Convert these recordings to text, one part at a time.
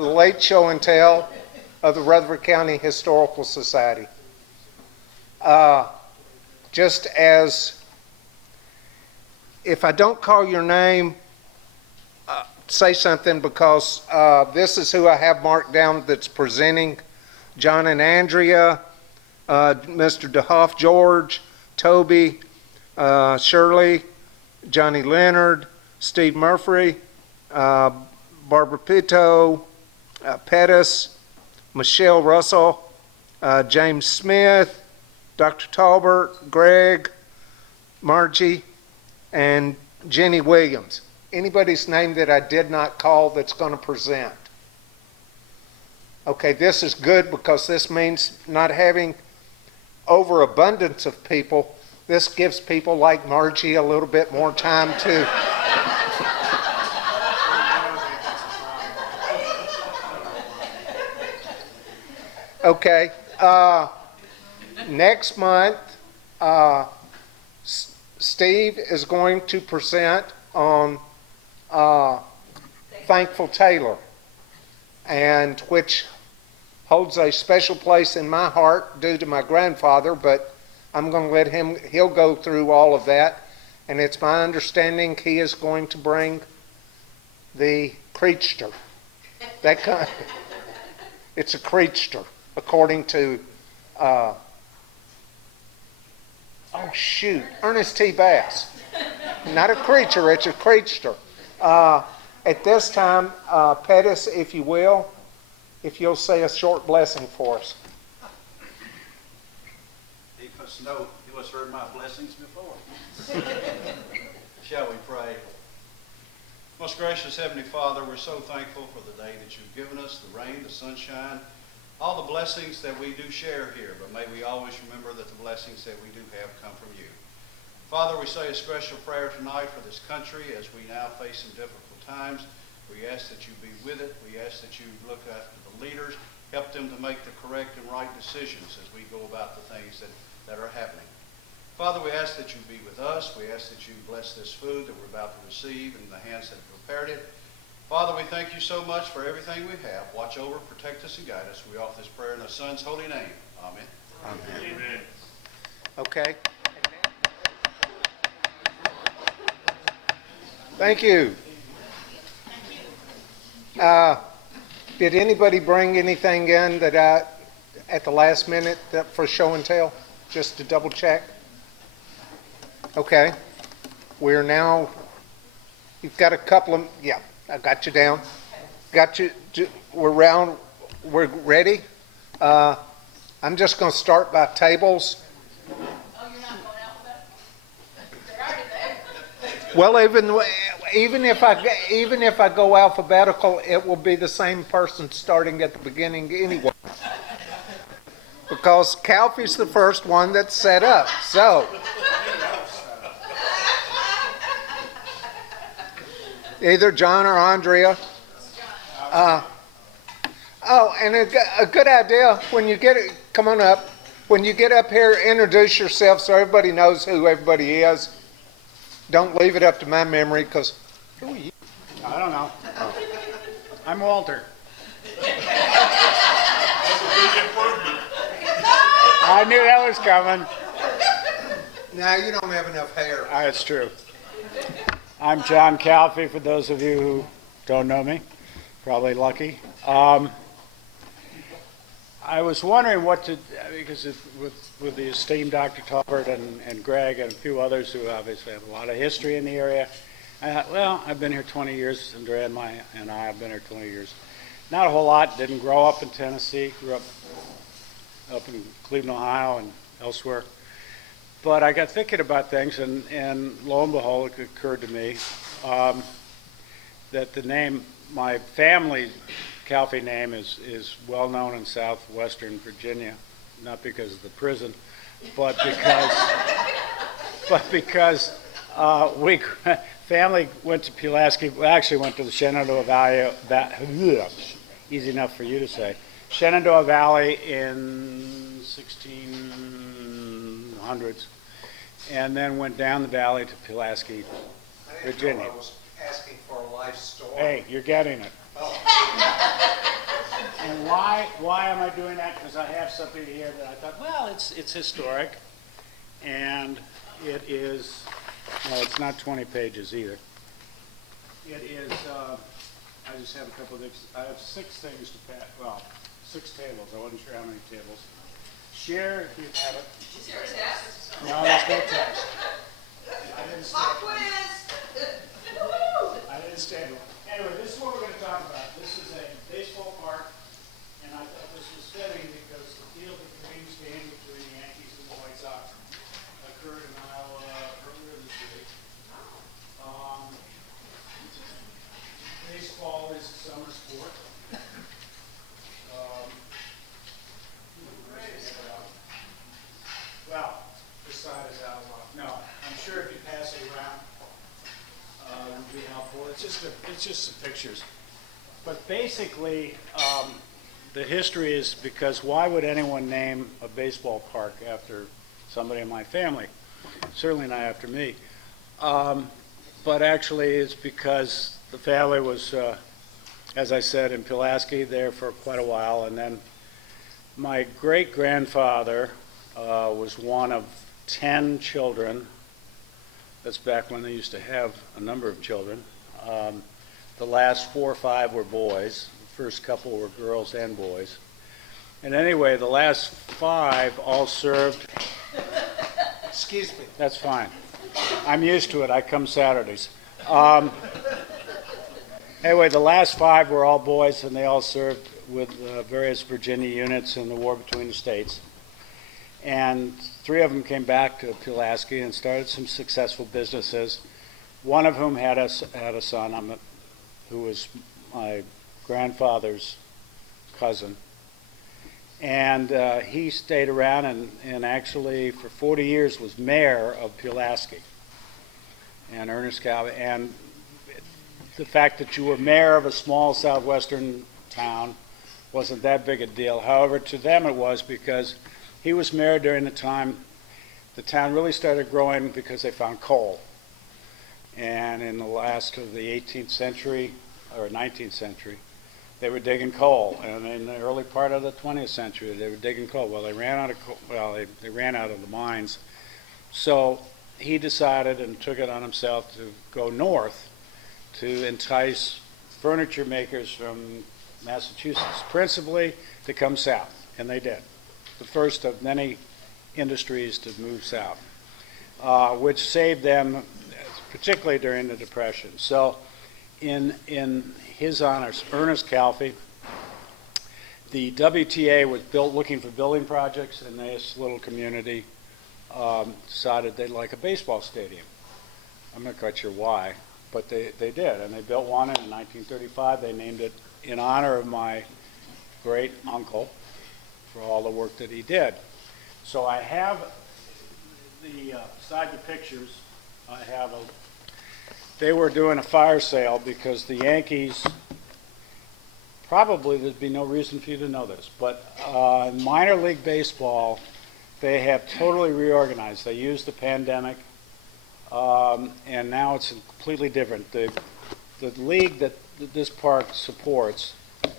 the late show and tell of the Rutherford County Historical Society. Just as, if I don't call your name, say something, because this is who I have marked down that's presenting. John and Andrea, Mr. DeHoff George, Toby, Shirley, Johnny Leonard, Steve Murphy, Barbara Pitto, Pettis, Michelle Russell, James Smith, Dr. Tolbert, Greg, Margie, and Jenny Williams. Anybody's name that I did not call that's going to present? Okay, this is good because this means not having overabundance of people. This gives people like Margie a little bit more time to okay. Next month, Steve is going to present on Thankful Taylor, and which holds a special place in my heart due to my grandfather, but I'm going to let him, he'll go through all of that, and it's my understanding he is going to bring the creature. It's a creature, according to Ernest T. Bass. Not a creature, it's a creature. At this time, Pettis, if you will, if you'll say a short blessing for us. He must know, he must have heard my blessings before. Shall we pray? Most gracious Heavenly Father, we're so thankful for the day that you've given us, the rain, the sunshine, all the blessings that we do share here, but may we always remember that the blessings that we do have come from you. Father, we say a special prayer tonight for this country as we now face some difficult times. We ask that you be with it. We ask that you look after the leaders, help them to make the correct and right decisions as we go about the things that are happening. Father, we ask that you be with us. We ask that you bless this food that we're about to receive and the hands that prepared it. Father, we thank you so much for everything we have. Watch over, protect us, and guide us. We offer this prayer in the Son's holy name. Amen. Amen. Amen. Okay. Thank you. Did anybody bring anything in that at the last minute for show and tell? Just to double check? Okay. We're now, you've got a couple of, yeah, I got you down. Got you, we're ready. I'm just going to start by tables. Oh, you're not going alphabetical? They're already there. Well, even if I go alphabetical, it will be the same person starting at the beginning anyway. Because Calfee's the first one that's set up. So either John or Andrea. And a good idea when you get it. Come on up. When you get up here, introduce yourself so everybody knows who everybody is. Don't leave it up to my memory, because who are you? I don't know. Oh. I'm Walter. I knew that was coming. Now you don't have enough hair. That's true. I'm John Calfee, for those of you who don't know me. Probably lucky. I was wondering what to, because with the esteemed Dr. Tolbert and Greg and a few others who obviously have a lot of history in the area, I thought, well, I've been here 20 years, Andrea and I have been here 20 years. Not a whole lot, didn't grow up in Tennessee, grew up in Cleveland, Ohio and elsewhere. But I got thinking about things, and lo and behold, it occurred to me that the name, my family Calfee name is well known in southwestern Virginia, not because of the prison, but because we family went to Pulaski. We actually went to the Shenandoah Valley. Easy enough for you to say. Shenandoah Valley in 1600s, and then went down the valley to Pulaski, Virginia. I was asking for a life story. Hey, you're getting it. Oh. And why am I doing that? Because I have something here that I thought, well, it's historic, and it is, well, it's not 20 pages either. It is, I just have a couple of things. I have 6 things to pass, well, 6 tables. I wasn't sure how many tables. Share if you have it. Is there a test? No, there's no text. I didn't Pop stay. quiz! I didn't stay. Anyway, this is what we're going to talk about. This is a baseball park, and I thought this was fitting because the field of dreams game between the Yankees and the White Sox occurred in Iowa earlier this week. Baseball is a summer sport. Well, this side is out of luck. No, I'm sure if you pass it around, it would be helpful. It's just some pictures. But basically, the history is because why would anyone name a baseball park after somebody in my family? Certainly not after me. But actually, it's because the family was, as I said, in Pulaski there for quite a while, and then my great-grandfather was one of 10 children. That's back when they used to have a number of children. The last 4 or 5 were boys. The first couple were girls and boys. And anyway, the last 5 all served. Excuse me. That's fine. I'm used to it. I come Saturdays. Anyway, the last 5 were all boys, and they all served with various Virginia units in the war between the states. And 3 of them came back to Pulaski and started some successful businesses. One of whom had a son who was my grandfather's cousin. And he stayed around and actually for 40 years was mayor of Pulaski. And Ernest Calvi. And the fact that you were mayor of a small southwestern town wasn't that big a deal. However, to them it was because he was mayor during the time the town really started growing because they found coal. And in the last of the 18th century, or 19th century, they were digging coal. And in the early part of the 20th century, they were digging coal. Well, they ran out of coal, they ran out of the mines. So he decided and took it on himself to go north to entice furniture makers from Massachusetts, principally to come south, and they did. The first of many industries to move south, which saved them, particularly during the Depression. So in his honor, Ernest Calvi, the WTA was built looking for building projects, and this little community decided they'd like a baseball stadium. I'm not quite sure why, but they did, and they built one in 1935. They named it in honor of my great uncle for all the work that he did. So I have beside the pictures, they were doing a fire sale because the Yankees, probably there'd be no reason for you to know this, but in minor league baseball, they have totally reorganized. They used the pandemic, and now it's completely different. The league that this park supports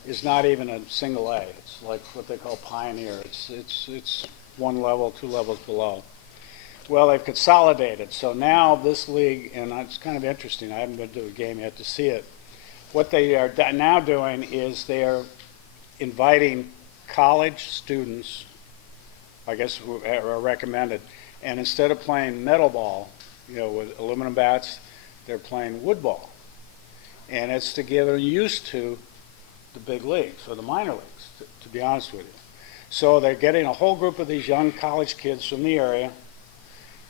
is not even a single A. It's like what they call Pioneer. It's 1 level, 2 levels below. Well, they've consolidated. So now this league, and it's kind of interesting. I haven't been to a game yet to see it. What they are now doing is they are inviting college students, I guess who are recommended, and instead of playing metal ball, with aluminum bats, they're playing wood ball. And it's to get them used to the big leagues, or the minor leagues, to be honest with you. So they're getting a whole group of these young college kids from the area,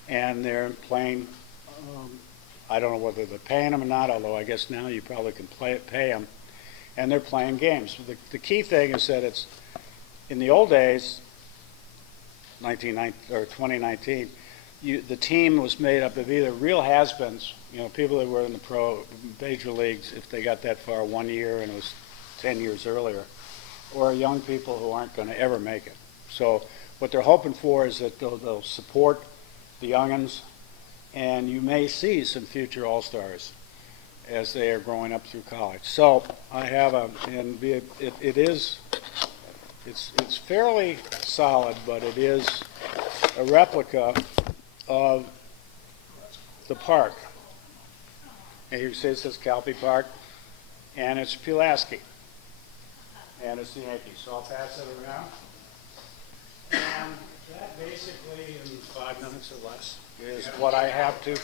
and they're playing, I don't know whether they're paying them or not, although I guess now you probably can pay them, and they're playing games. The key thing is that it's, in the old days, 2019, the team was made up of either real has-beens, people that were in the major leagues if they got that far 1 year and it was 10 years earlier, or young people who aren't going to ever make it. So what they're hoping for is that they'll support the youngins, and you may see some future All-Stars. as they are growing up through college. So I have it's fairly solid, but it is a replica of the park. And here it says Calpe Park, and it's Pulaski, and it's the Yankees. So I'll pass it around. And that basically, in 5 minutes or less, is what I have to.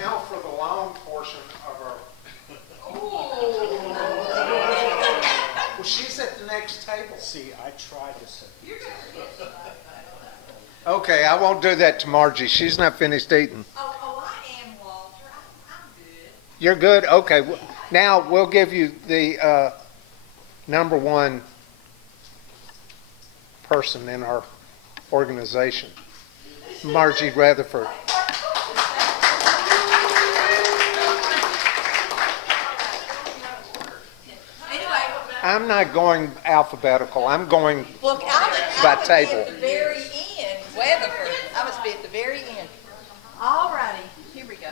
Now for the long portion of our. Well, she's at the next table. See, I tried to say. Okay, I won't do that to Margie. She's not finished eating. Oh, I am, Walter. I'm good. You're good? Okay. Now we'll give you the number one person in our organization, Margie Rutherford. Anyway, I'm not going alphabetical. I'm going look, I by would be table. at the very end, Weatherford. I must be at the very end. All righty, here we go.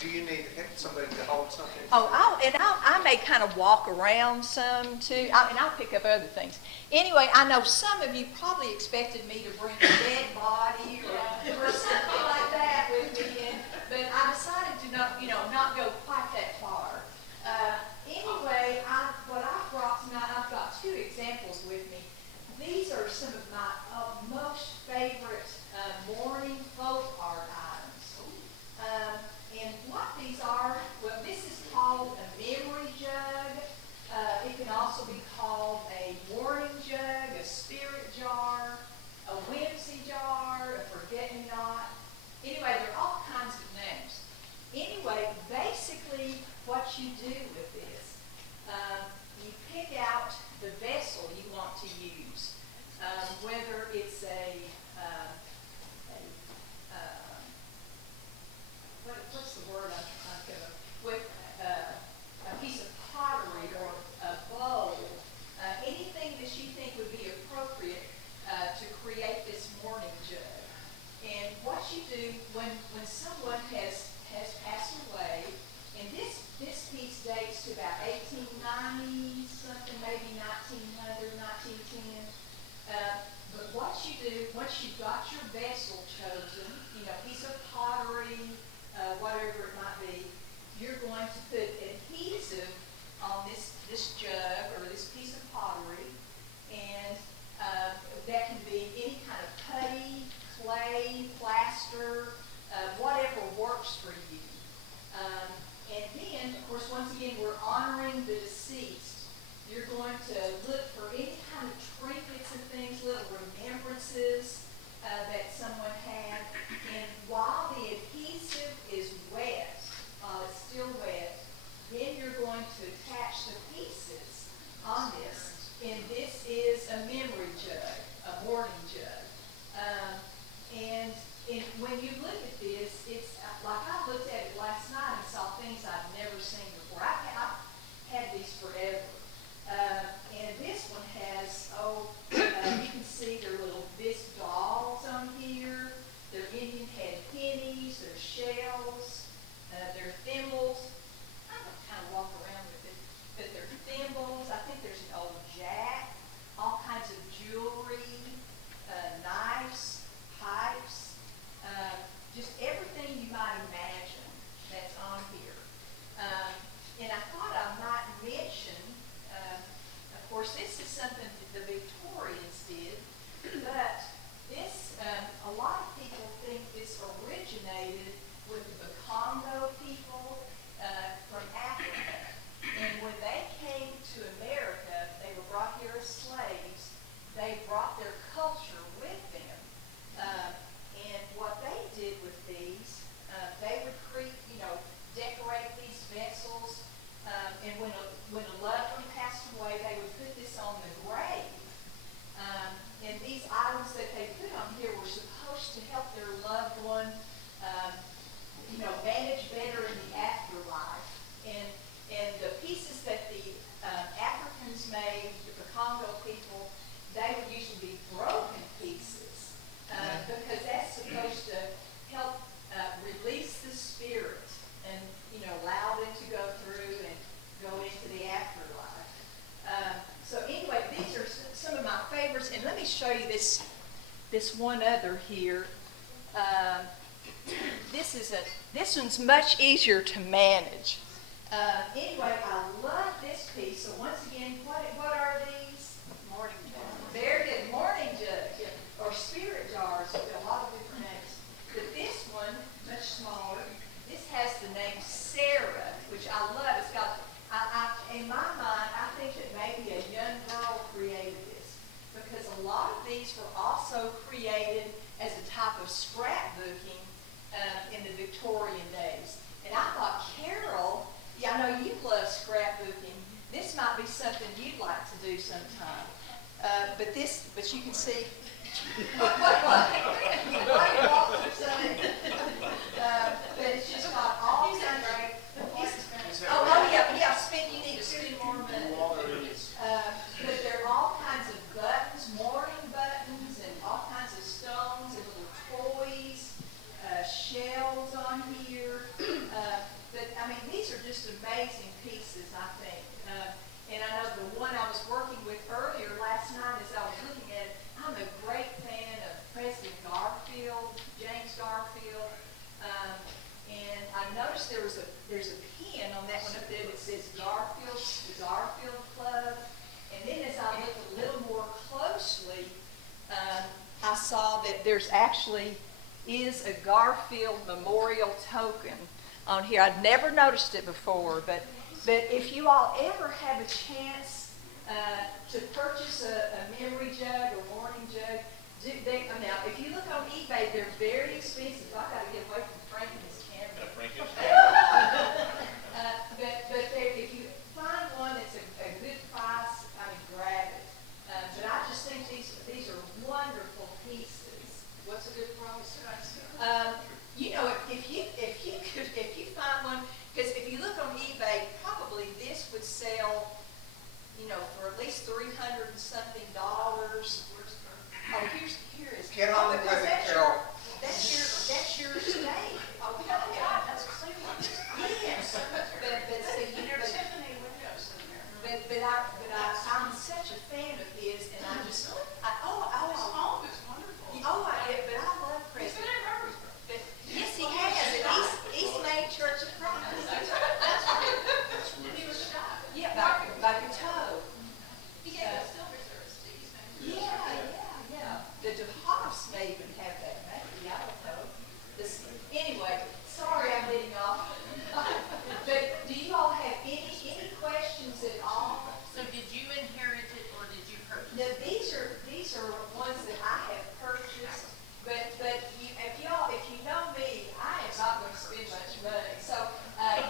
Do you need somebody to hold something? Oh, I may kind of walk around some too. I'll pick up other things. Anyway, I know some of you probably expected me to bring a dead body or something like that with me, but I decided to not go quite that far. Anyway, what I've brought tonight, I've got 2 examples with me. These are some of my most favorite morning folk art items. And what these are, well, this is called a memory jug. It can also be called a warning jug, a spirit jar, a whimsy jar, a forget-me-not. Anyway, there are all kinds of names. Anyway, basically what you do with this, you pick out the vessel you want to use, whether it's what's the word I'm thinking of? With a piece of pottery or a bowl, anything that you think would be appropriate to create this morning jug. And what you do when someone has passed away, and this piece dates to about 1890 something, maybe 1900, 1910. But what you do once you've got your vessel chosen, piece of pottery, whatever it might be, you're going to put adhesive on this jug or this piece of pottery, and that can be any kind of putty, clay, plaster, whatever works for you. And then, of course, once again, we're honoring the deceased. You're going to look for any kind of trinkets and things, little remembrances that someone had. And while the adhesive is wet, while it's still wet, then you're going to attach the pieces on this. And this is a memory jug, a morning jug. And when you look at this, it's like I looked at it last night and saw things I've never seen before. I've had these forever. And this one has, you can see their little bisque dolls on here. They're Indian head pennies, they're shells, they're thimbles. I'm going to kind of walk around with it. But they're thimbles. I think there's an old jack, all kinds of jewelry, knives, pipes, just everything you might imagine that's on here. And I thought I might mention, of course, this is something that the Victorians did, but this, a lot of people think this originated with the Congo people from Africa. And when they came to America, they were brought here as slaves. They brought their culture with them. And what they did with these, they would decorate these vessels. And when a loved one passed away, they would put this on the grave. And these items that they put on here were supposed to help their loved one, manage better in the afterlife. And the pieces that the Africans made, the Congo people, they would usually be broken pieces because that's supposed favorites, and let me show you this one other here. This one's much easier to manage. Anyway, I love this piece. So once again, what are these? Morning jug. Very good. Morning jug, or spirit jars. We've got a lot of different names. But this one, much smaller. This has the name Sarah, which I love. It's got. In my mind, I think that maybe a young girl created this, because a lot of these were also created as a type of scrapbooking in the Victorian days. And I thought, Carol, yeah, I know you love scrapbooking. This might be something you'd like to do sometime. But you can see. But it's just got all kinds of. You need to spend more money. But there are all kinds of buttons, morning buttons, and all kinds of stones and little toys, shells on here. But I mean, these are just amazing pieces, I think. And I know the one I was working with earlier last night, as I was looking at it, I'm a great fan of President Garfield, James Garfield. And I noticed there's a pin on that one up there that says Garfield, the Garfield Club. And then as I looked a little more closely, I saw that there's actually is a Garfield memorial token on here. I'd never noticed it before, but if you all ever have a chance to purchase a memory jug or morning jug, now if you look on eBay, they're very expensive. I got to get away from Frank and his camera. But if you find one that's a good price, I mean, grab it. But I just think these are wonderful pieces. What's a good price? If you find one, because if you look on eBay, probably this would sell, for at least $300 and something. Oh, here is. Get on with because it, Carol. That's your state. Oh, God, that's a clean one. Yes, but see, There's Tiffany windows in there. I'm such a fan of his, and I just, His home is wonderful. but I love He's been President. in Murfreesboro. But yes, he has, at East Main Church of Christ. He was shy. Yeah, by Pitto. He gave us silver service to East Main. Yeah. The DeHoffs may even have that, maybe, I don't know. Anyway, sorry I'm getting off. But do you all have any questions at all? So did you inherit it or did you purchase Now, it? these are ones that I have purchased, but if you know me, I am not going to spend much money. So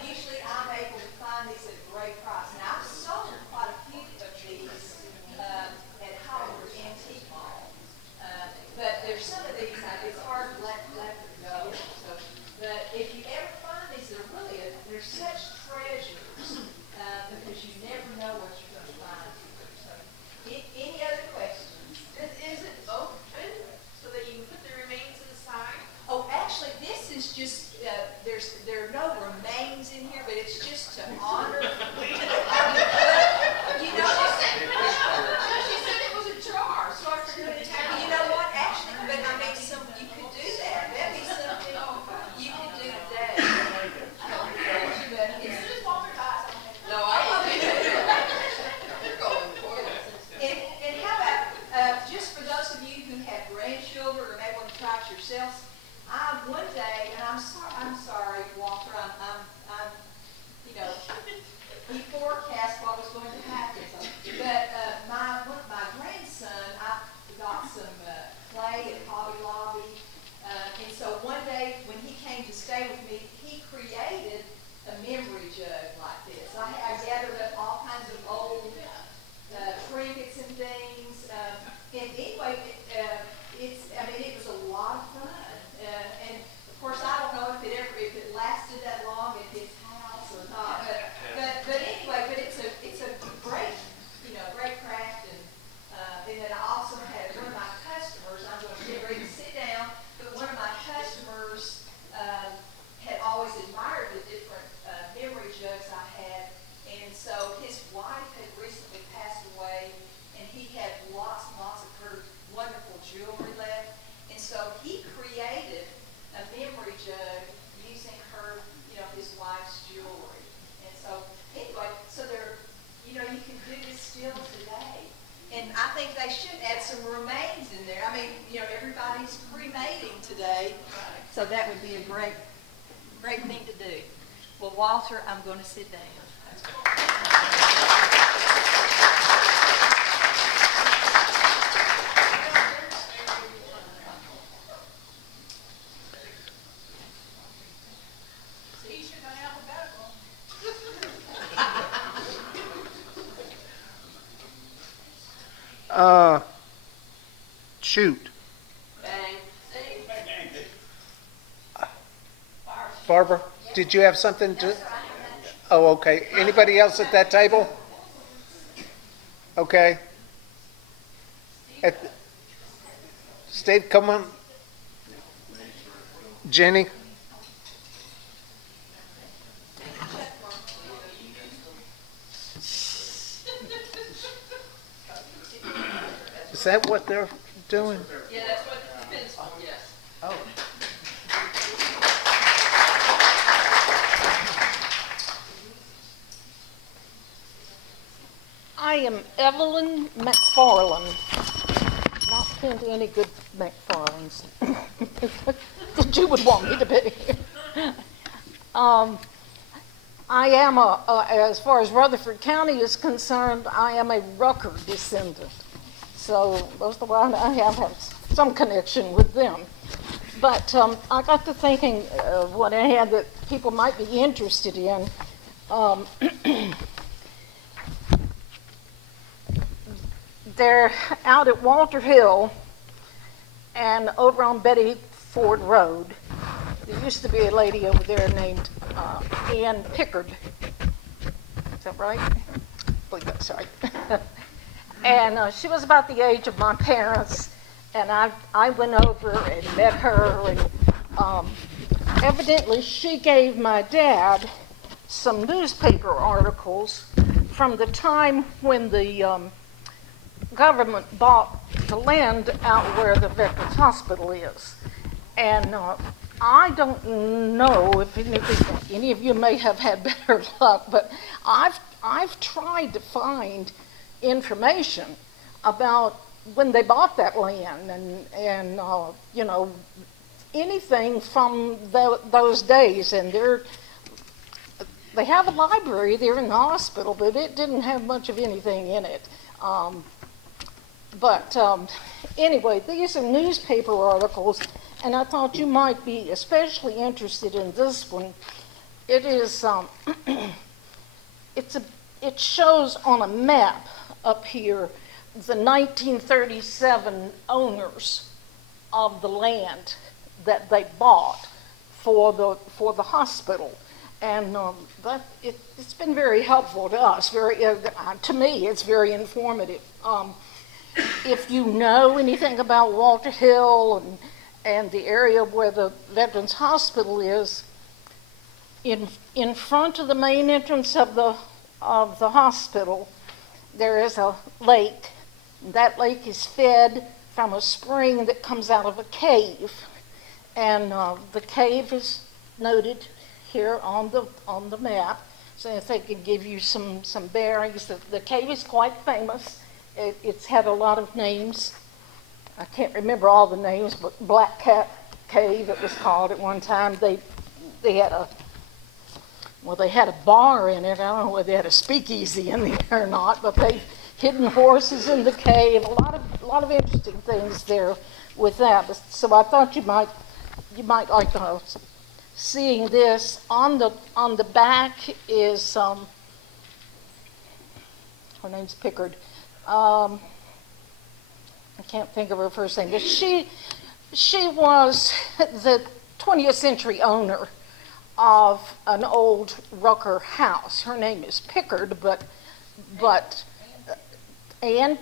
usually I'm able to find these at a great price. Now, I've sold quite a few of these at Hollywood Antique Mall, but there's some of these it's hard to let them go. So, but if you ever find these, they're such treasures because you never know what you're going to find. So, any other questions? Is it open so that you can put the remains inside? Oh, actually, this is just, there are no remains in here, but it's just to honor. You know what? She said it was a jar, so I figured it had. You know what? Actually, but I mean, you could do that. That'd be something you could do today. But As soon as Walter dies, I'll have it. no, I won't. You're going for it. And how about, just for those of you who have grandchildren or may want to try it yourselves, one day, and I'm sorry, Walter, he forecast what was going to happen. But my grandson, I got some clay at Hobby Lobby, and so one day when he came to stay with me, he created a memory jug like this. I gathered up all kinds of old trinkets and things. And anyway, it was a lot of fun. And of course, I don't know if it lasted that long at his house or not. But anyway, it's a great, great craft. And then I also had one of my customers. I'm going to get ready to sit down. But one of my customers had always admired the different memory jugs I had. And so his wife had recently passed away, and he had lots and lots think they should add some remains in there. I mean, you know, everybody's cremating today. So that would be a great thing to do. Well, Walter, I'm going to sit down. Shoot. Bang. See? Barbara, did you have something to? Oh, okay. Anybody else at that table? Okay. Steve, come on. Jenny? Is that what they're doing? Yeah, that's what the defense for, yes. Oh. I am Evelyn McFarland. Not pinned to any good McFarlands that you would want me to be. I am as far as Rutherford County is concerned, I am a Rucker descendant. So most of all, I have some connection with them. But I got to thinking of what I had that people might be interested in. They're out at Walter Hill and over on Betty Ford Road. There used to be a lady over there named Ann Pickard. Is that right? I believe that's right. And she was about the age of my parents, and I went over and met her, and evidently she gave my dad some newspaper articles from the time when the government bought the land out where the Veterans Hospital is. And I don't know if any of you may have had better luck, but I've tried to find information about when they bought that land and you know, anything from those days. And they have a library there in the hospital, but it didn't have much of anything in it. But anyway, these are newspaper articles, and I thought you might be especially interested in this one. It is it shows on a map up here the 1937 owners of the land that they bought for the hospital, and it's been very helpful to us. To me, it's very informative. If you know anything about Walter Hill and the area where the Veterans Hospital is, in front of the main entrance of the hospital, there is a lake. That lake is fed from a spring that comes out of a cave, and the cave is noted here on the map. So if they can give you some bearings, the cave is quite famous. It's had a lot of names. I can't remember all the names, but Black Cat Cave it was called at one time. They had a bar in it. I don't know whether they had a speakeasy in there or not, but they've hidden horses in the cave. A lot of interesting things there with that. So I thought you might like seeing this. On the back is her name's Pickard. I can't think of her first name, but she was the 20th century owner of an old Rucker house. Her name is Pickard, but Ann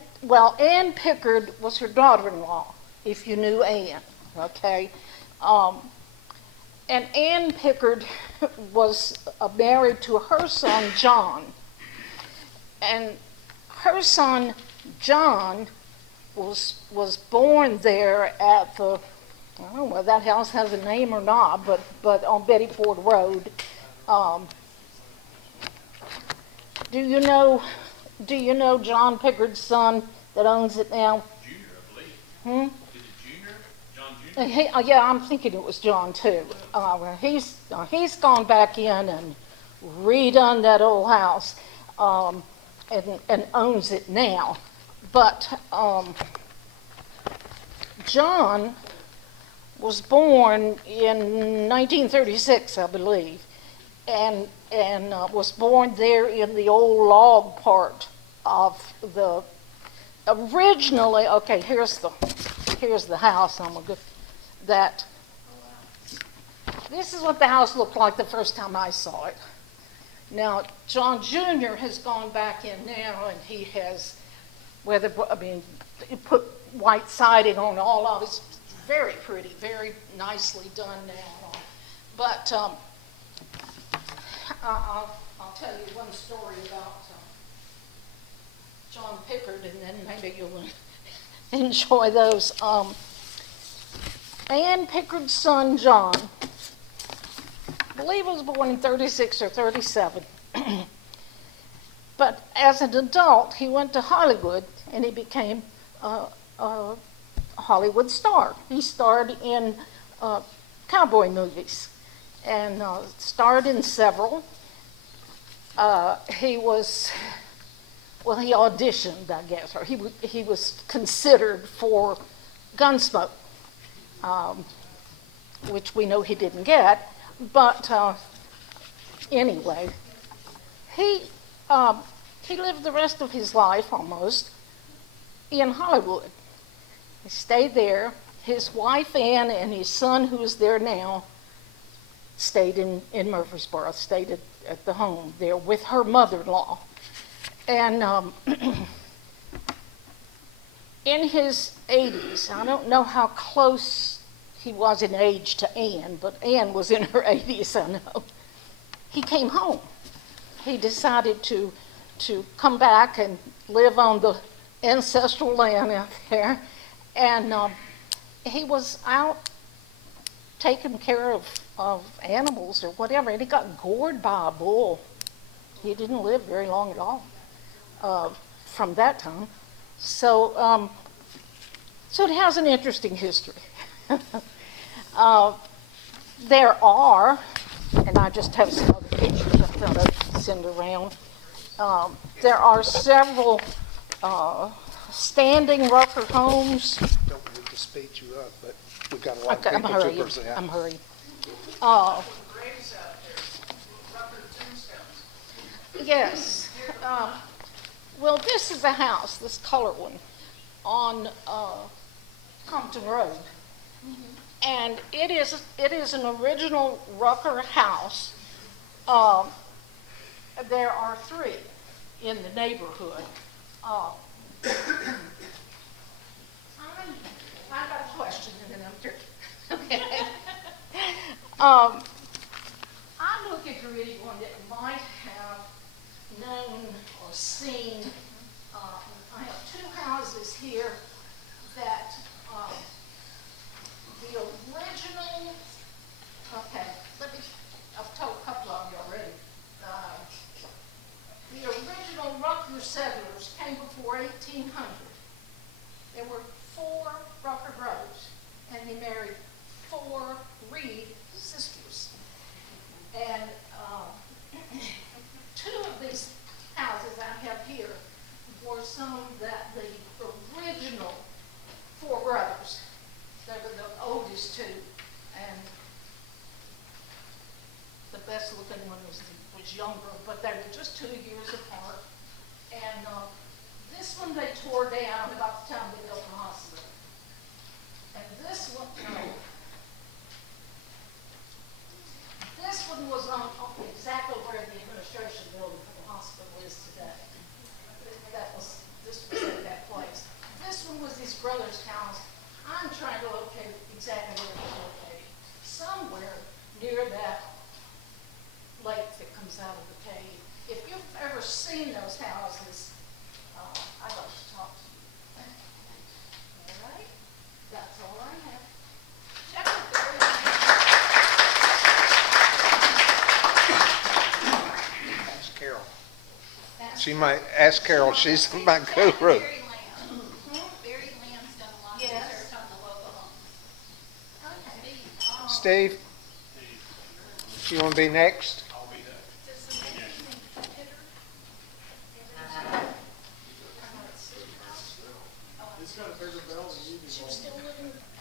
Pickard was her daughter-in-law, if you knew Ann, okay? And Ann Pickard was married to her son, John. And her son, John, was born there at the, I don't know whether that house has a name or not, but on Betty Ford Road. Do you know John Pickard's son, that owns it now. Junior, I believe. Is it Junior? John Junior? Yeah, I'm thinking it was John too. He's gone back in and redone that old house, and owns it now. But John was born in 1936, I believe, and was born there in the old log part of the. Originally, okay, here's the house. This is what the house looked like the first time I saw it. Now, John Jr. has gone back in now, and he has he put white siding on all of it. It's very pretty, very nicely done now. But I'll tell you one story about John Pickard, and then maybe you'll enjoy those. Ann Pickard's son, John, I believe was born in 36 or 37. But as an adult, he went to Hollywood, and he became a Hollywood star. He starred in cowboy movies, and starred in several. He auditioned, I guess, or he was considered for Gunsmoke, which we know he didn't get. But anyway, he lived the rest of his life almost in Hollywood. He stayed there. His wife Ann and his son, who is there now, stayed in Murfreesboro, stayed at the home there with her mother-in-law. And in his 80s, I don't know how close he was in age to Ann, but Ann was in her 80s, I know. He came home. He decided to come back and live on the ancestral land out there. And he was out taking care of animals or whatever, and he got gored by a bull. He didn't live very long at all from that time. So it has an interesting history. There are, and I just have some other pictures I thought I'd send around. There are several standing Rucker homes. Don't need to speed you up, but we've got a lot of people to present. I'm hurrying. Graves out there, Rutherford tombstones. Yes. Well, this is a house, this color one, on Compton Road. And it is an original Rucker house. There are 3 in the neighborhood. I got a question and then I'm through. Okay. I'm looking for anyone that might have known or seen. I have 2 houses here that the original. Okay, I've told a couple of you already. The original Rucker settlers came before 1800. There were 4 Rucker brothers, and they married 4 Reed sisters. And 2 of these houses I have here were some that the original 4 brothers, they were the oldest 2, and the best looking one was younger, but they were just 2 years apart. And this one they tore down about the time they built the hospital. And this one was on exactly where the administration building for the hospital is today. This was at that place. This one was his brother's house. I'm trying to locate exactly where it was located. Somewhere near that lake that comes out of the cave. If you've ever seen those houses, I'd like to talk to you. All right? That's all I have. Check it Ask Carol. She might ask Carol. She's my guru. Steve? You want to be next? I'll be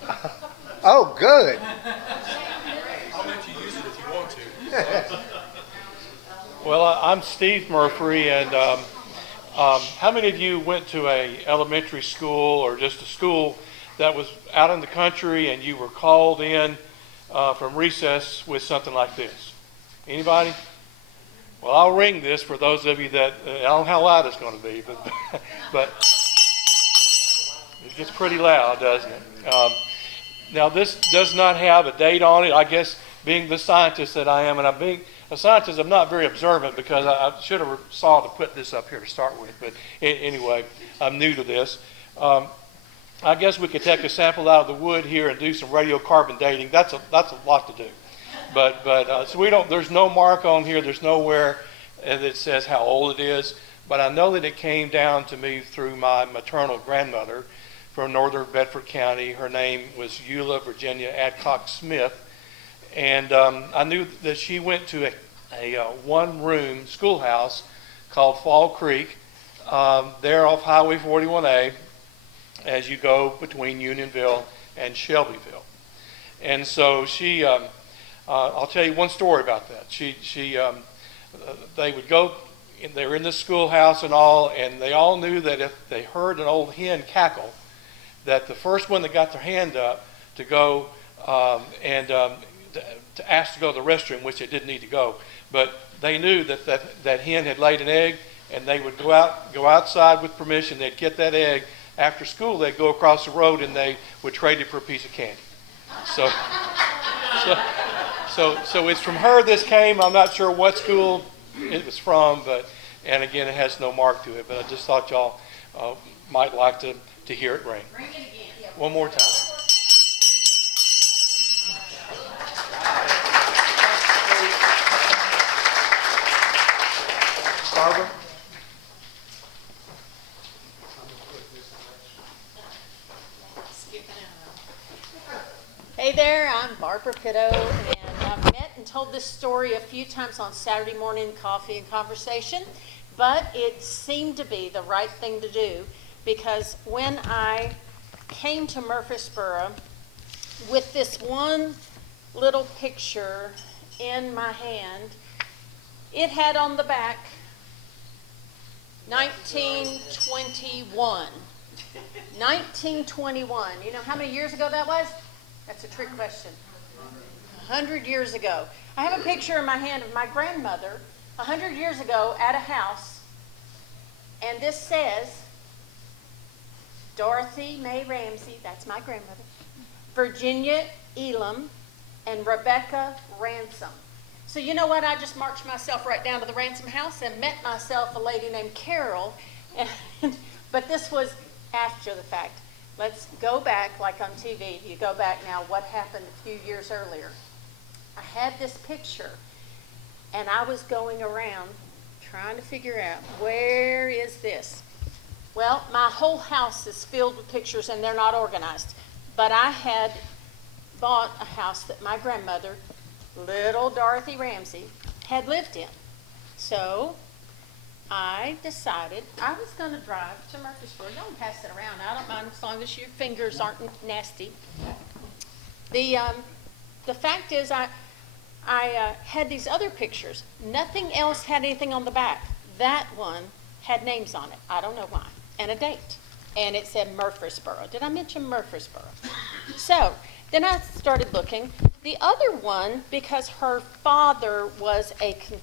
there. Oh, good. I'll let you use it if you want to. Well, I'm Steve Murphy, and how many of you went to a elementary school or just a school that was out in the country and you were called in from recess with something like this? Anybody? Well, I'll ring this for those of you that, I don't know how loud it's going to be, but it gets pretty loud, doesn't it? Now, this does not have a date on it. I guess being the scientist that I am, and I'm being a scientist, I'm not very observant because I should have saw to put this up here to start with. But anyway, I'm new to this. I guess we could take a sample out of the wood here and do some radiocarbon dating. That's a lot to do. But so we don't. There's no mark on here. There's nowhere that says how old it is. But I know that it came down to me through my maternal grandmother from northern Bedford County. Her name was Eula Virginia Adcock Smith, and I knew that she went to a one-room schoolhouse called Fall Creek, there off Highway 41A, as you go between Unionville and Shelbyville. And so she, I'll tell you one story about that. They would go. They were in the schoolhouse and all, and they all knew that if they heard an old hen cackle, that the first one that got their hand up to go to ask to go to the restroom, which they didn't need to go, but they knew that hen had laid an egg, and they would go outside with permission. They'd get that egg. After school, they'd go across the road and they would trade it for a piece of candy. So it's from her this came. I'm not sure what school it was from, and again, it has no mark to it. But I just thought y'all might like to hear it ring. Bring it again. One more time. Barbara? Hey there, I'm Barbara Pitto, and I've met and told this story a few times on Saturday morning coffee and conversation, but it seemed to be the right thing to do because when I came to Murfreesboro with this one little picture in my hand, it had on the back 1921. 1921. You know how many years ago that was? That's a trick question. 100 years ago. I have a picture in my hand of my grandmother 100 years ago at a house, and this says, Dorothy May Ramsey, that's my grandmother, Virginia Elam, and Rebecca Ransom. So you know what? I just marched myself right down to the Ransom house and met myself a lady named Carol, but this was after the fact. Let's go back, like on TV, you go back now, what happened a few years earlier. I had this picture, and I was going around trying to figure out, where is this? Well, my whole house is filled with pictures, and they're not organized. But I had bought a house that my grandmother, little Dorothy Ramsey, had lived in. So I decided I was going to drive to Murfreesboro. Y'all can pass it around. I don't mind as long as your fingers aren't nasty. The fact is I had these other pictures. Nothing else had anything on the back. That one had names on it. I don't know why. And a date. And it said Murfreesboro. Did I mention Murfreesboro? So then I started looking. The other one, because her father was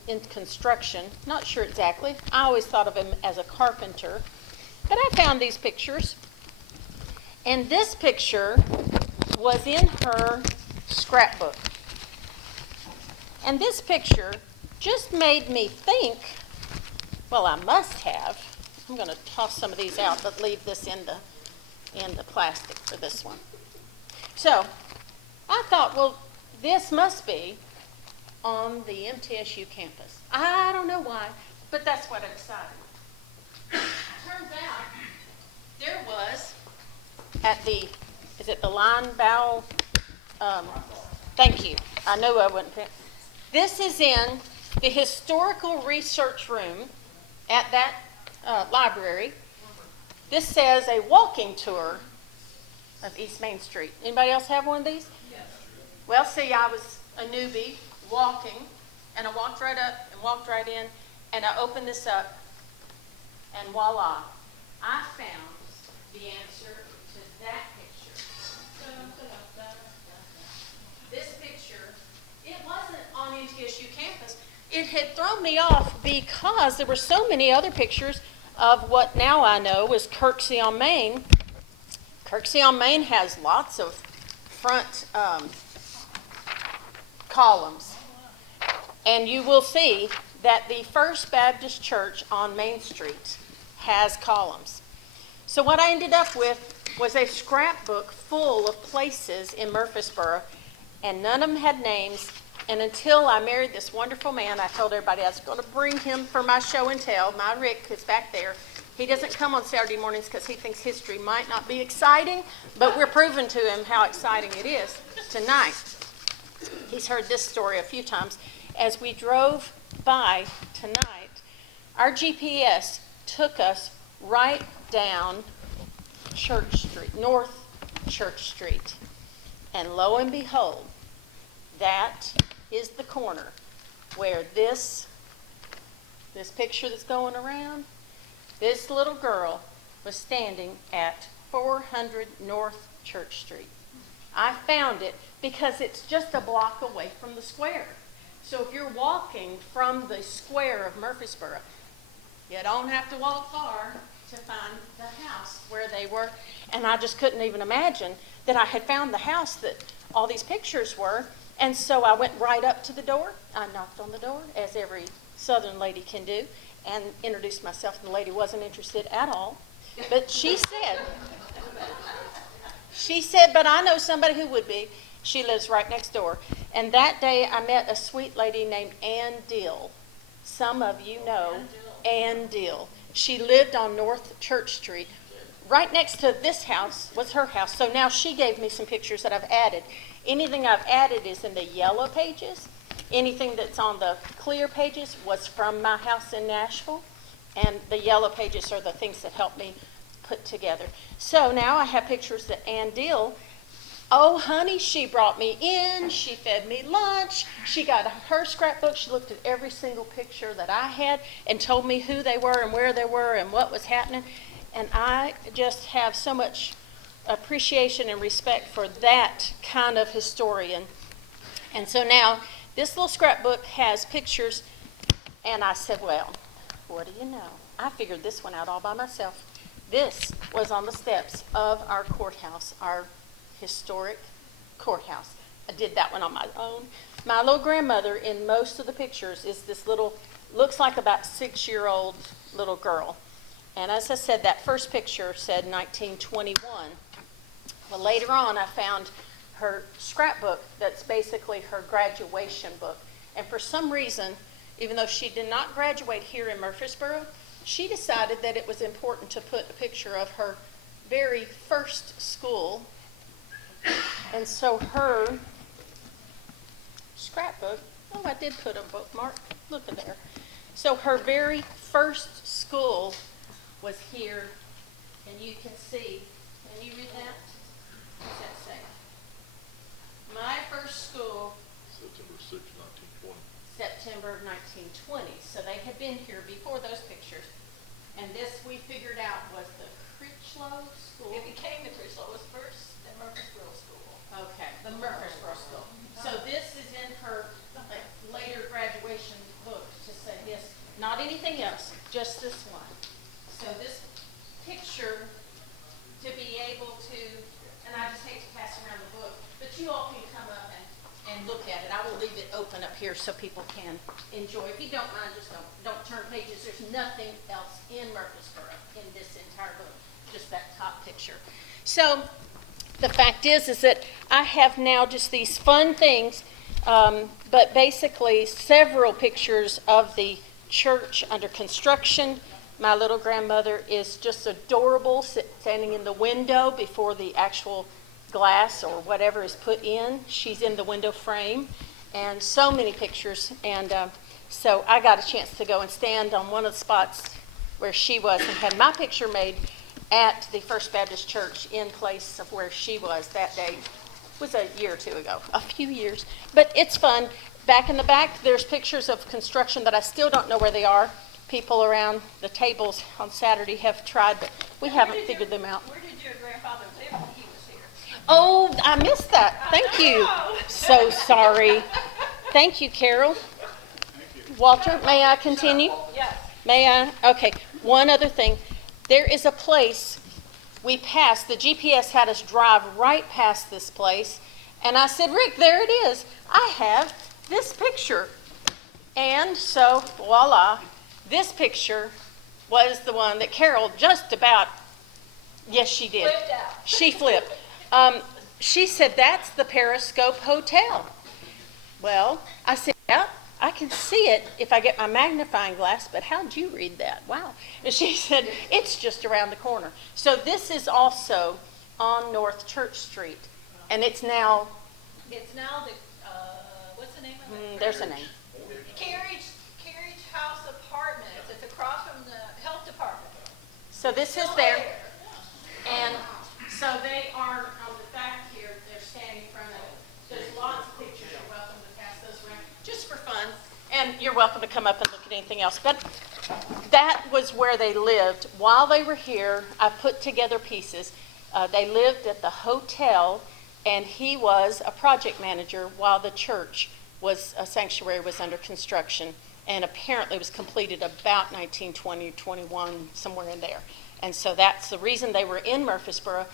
in construction, not sure exactly. I always thought of him as a carpenter. But I found these pictures. And this picture was in her scrapbook. And this picture just made me think, well, I must have. I'm going to toss some of these out, but leave this in the plastic for this one. So I thought, well, this must be on the MTSU campus. I don't know why, but that's what I decided. Turns out there was at the Line Bow Thank you. I knew I wouldn't. This is in the historical research room at that library. This says a walking tour of East Main Street. Anybody else have one of these? Yes. Well, see, I was a newbie walking, and I walked right up and walked right in, and I opened this up, and voila, I found the answer to that picture. This picture, it wasn't on NTSU campus. It had thrown me off because there were so many other pictures of what now I know is Kirksey on Main. Kirksey on Main has lots of front columns. And you will see that the First Baptist Church on Main Street has columns. So what I ended up with was a scrapbook full of places in Murfreesboro, and none of them had names. And until I married this wonderful man, I told everybody I was going to bring him for my show and tell. My Rick is back there. He doesn't come on Saturday mornings because he thinks history might not be exciting, but we're proving to him how exciting it is tonight. He's heard this story a few times. As we drove by tonight, our GPS took us right down Church Street, North Church Street. And lo and behold, that is the corner where this picture that's going around, this little girl was standing at 400 North Church Street. I found it because it's just a block away from the square. So if you're walking from the square of Murfreesboro, you don't have to walk far to find the house where they were. And I just couldn't even imagine that I had found the house that all these pictures were. And so I went right up to the door. I knocked on the door, as every Southern lady can do, and introduced myself. And the lady wasn't interested at all. But she said, but I know somebody who would be. She lives right next door. And that day I met a sweet lady named Ann Dill. Some of you know Ann Dill. She lived on North Church Street. Right next to this house was her house. So now she gave me some pictures that I've added. Anything I've added is in the yellow pages. Anything that's on the clear pages was from my house in Nashville. And the yellow pages are the things that helped me put together. So now I have pictures that Ann Dill, oh honey, she brought me in, she fed me lunch, she got her scrapbook, she looked at every single picture that I had and told me who they were and where they were and what was happening. And I just have so much appreciation and respect for that kind of historian. And so now this little scrapbook has pictures, and I said, well, what do you know? I figured this one out all by myself. This was on the steps of our courthouse, our historic courthouse. I did that one on my own. My little grandmother in most of the pictures is this little, looks like about 6-year-old little girl. And as I said, that first picture said 1921. Well, later on, I found her scrapbook that's basically her graduation book. And for some reason, even though she did not graduate here in Murfreesboro, she decided that it was important to put a picture of her very first school. And so her scrapbook, oh, I did put a bookmark. Look at there. So her very first school was here, and you can see, can you read that? What does that say? My first school, September 6, 1920. September of 1920. So they had been here before those pictures. And this we figured out was the Critchlow School. It became the Critchlow first, the Murfreesboro School. Okay, the Murfreesboro School. So this is in her later graduation book to say this, not anything else, just this one. So this picture, to be able to, and I just hate to pass around the book, but you all can come up and look at it. I will leave it open up here so people can enjoy. If you don't mind, just don't turn pages. There's nothing else in Murfreesboro in this entire book, just that top picture. So the fact is that I have now just these fun things, but basically several pictures of the church under construction. My little grandmother is just adorable, standing in the window before the actual glass or whatever is put in. She's in the window frame, and so many pictures. And so I got a chance to go and stand on one of the spots where she was and had my picture made at the First Baptist Church in place of where she was that day. It was a year or two ago, a few years. But it's fun. Back in the back, there's pictures of construction that I still don't know where they are. People around the tables on Saturday have tried, but we haven't figured them out. Where did your grandfather live when he was here? Oh, I missed that. Thank you. So sorry. Thank you, Carol. Walter, may I continue? Yes. May I? Okay, one other thing. There is a place we passed, the GPS had us drive right past this place, and I said, Rick, there it is. I have this picture. And so, voila, this picture was the one that Carol just about, yes, she did. Flipped out. She flipped. She said, that's the Periscope Hotel. Well, I said, yeah, I can see it if I get my magnifying glass, but how'd you read that? Wow. And she said, it's just around the corner. So this is also on North Church Street, and it's now, It's now the, what's the name of it? there's a name. Carriage House Apartments. It's across from the health department. So this is Still there, and so they are on the back here, they're standing in front of it. There's lots of pictures, you're welcome to pass those around, just for fun. And you're welcome to come up and look at anything else. But that was where they lived. While they were here, I put together pieces. They lived at the hotel, and he was a project manager while the church was, a sanctuary was under construction, and apparently was completed about 1920, 21, somewhere in there. And so that's the reason they were in Murfreesboro.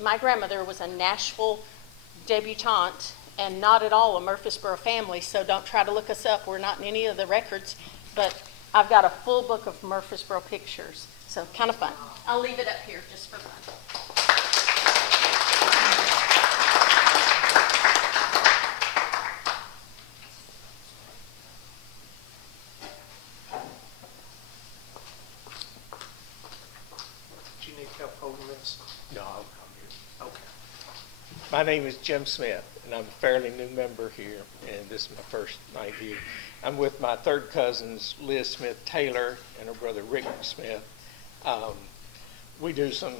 My grandmother was a Nashville debutante and not at all a Murfreesboro family, so don't try to look us up. We're not in any of the records, but I've got a full book of Murfreesboro pictures, so kind of fun. I'll leave it up here just for fun. Do you need help holding this? No, I'm here. Okay. My name is Jim Smith, and I'm a fairly new member here, and this is my first night here. I'm with my third cousins, Liz Smith Taylor and her brother Rick Smith. We do some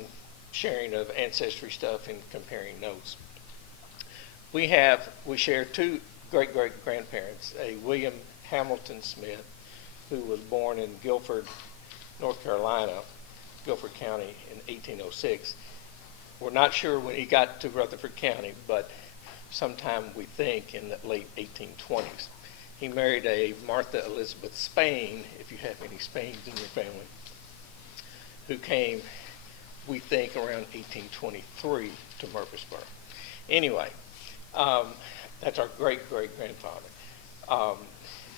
sharing of ancestry stuff and comparing notes. We share two great-great-grandparents, a William Hamilton Smith, who was born in Guilford, North Carolina, Guilford County in 1806. We're not sure when he got to Rutherford County, but sometime we think in the late 1820s. He married a Martha Elizabeth Spain, if you have any Spains in your family, who came, we think, around 1823 to Murfreesboro. Anyway, that's our great-great-grandfather.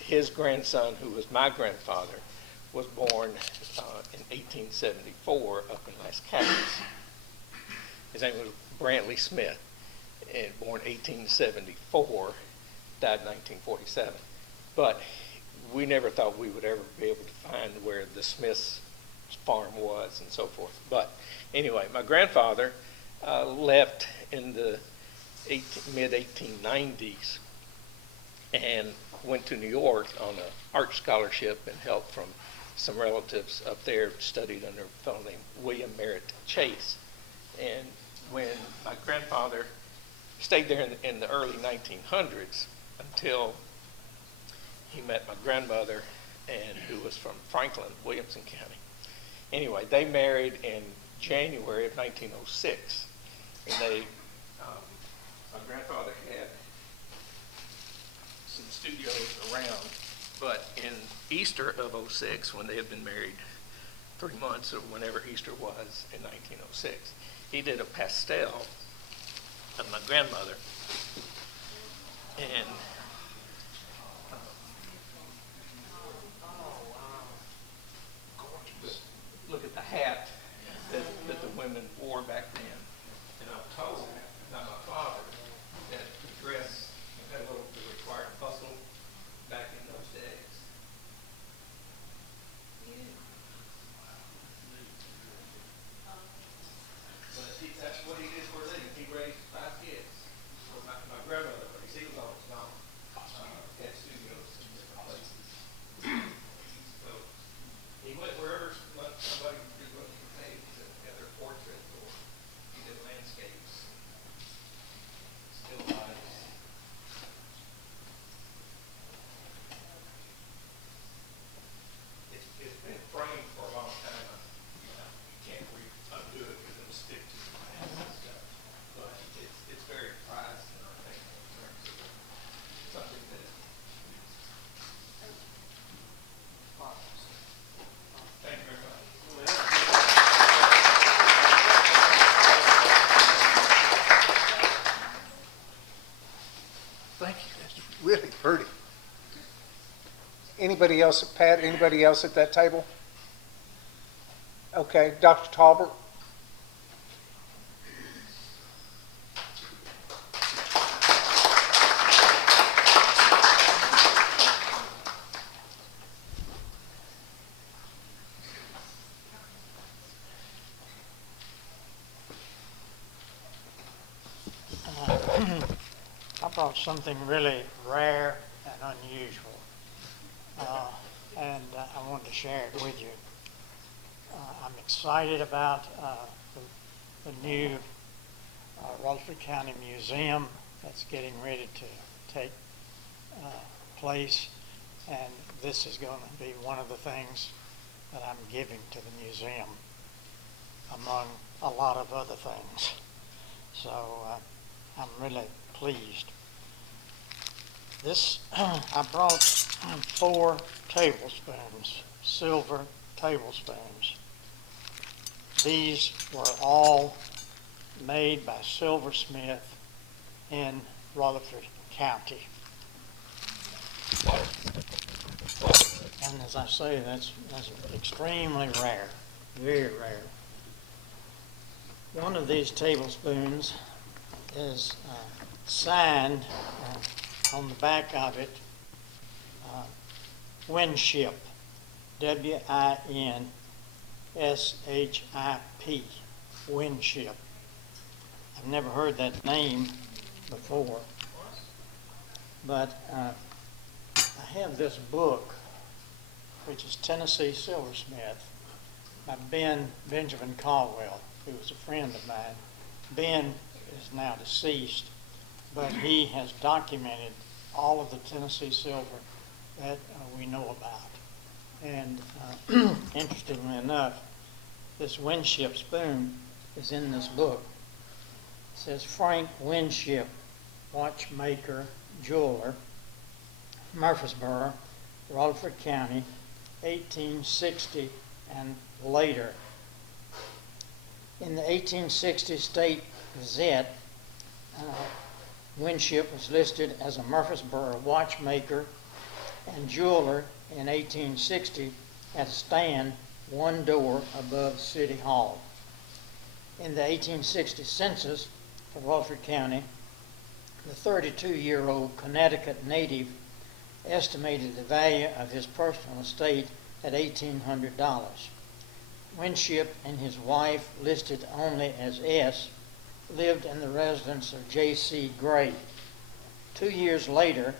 His grandson, who was my grandfather, was born in 1874 up in Las Casas. His name was Brantley Smith, and born 1874, died in 1947. But we never thought we would ever be able to find where the Smiths' farm was and so forth. But anyway, my grandfather left in the mid-1890s and went to New York on an art scholarship and help from some relatives up there, studied under a fellow named William Merritt Chase. And when my grandfather stayed there in the early 1900s until he met my grandmother, and who was from Franklin, Williamson County. Anyway, they married in January of 1906, and my grandfather had some studios around, but in Easter of '06, when they had been married 3 months or whenever Easter was in 1906, he did a pastel of my grandmother, and look at the hat that the women wore back then. And I'm told by my father that the dress had a little bit required bustle back in those days. But that's what he did for a living. He raised Pretty. Anybody else, Pat, anybody else at that table? Okay, Dr. Tolbert? I brought something really rare and unusual, and I wanted to share it with you. I'm excited about the new Rutherford County Museum that's getting ready to take place, and this is going to be one of the things that I'm giving to the museum, among a lot of other things. So I'm really pleased. This, I brought 4 tablespoons, silver tablespoons. These were all made by Silversmith in Rutherford County. And as I say, that's extremely rare, very rare. One of these tablespoons is signed on the back of it, Winship, WINSHIP, Winship. I've never heard that name before, but I have this book, which is Tennessee Silversmith, by Benjamin Caldwell, who was a friend of mine. Ben is now deceased, but he has documented all of the Tennessee silver that we know about. And interestingly enough, this Winship spoon is in this book. It says Frank Winship, watchmaker, jeweler, Murfreesboro, Rutherford County, 1860 and later. In the 1860 State Gazette, Winship was listed as a Murfreesboro watchmaker and jeweler in 1860 at a stand 1 door above City Hall. In the 1860 census for Rutherford County, the 32-year-old Connecticut native estimated the value of his personal estate at $1,800. Winship and his wife, listed only as S., lived in the residence of J.C. Gray. 2 years later,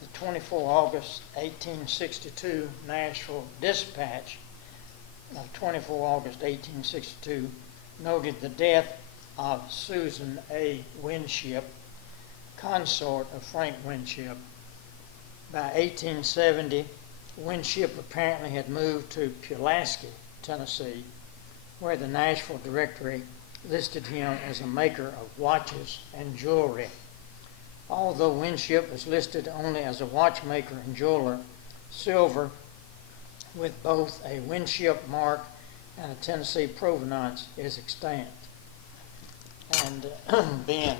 the 24 August 1862 Nashville Dispatch of 24 August 1862 noted the death of Susan A. Winship, consort of Frank Winship. By 1870, Winship apparently had moved to Pulaski, Tennessee, where the Nashville Directory listed him as a maker of watches and jewelry. Although Winship is listed only as a watchmaker and jeweler, silver with both a Winship mark and a Tennessee provenance is extant. And Ben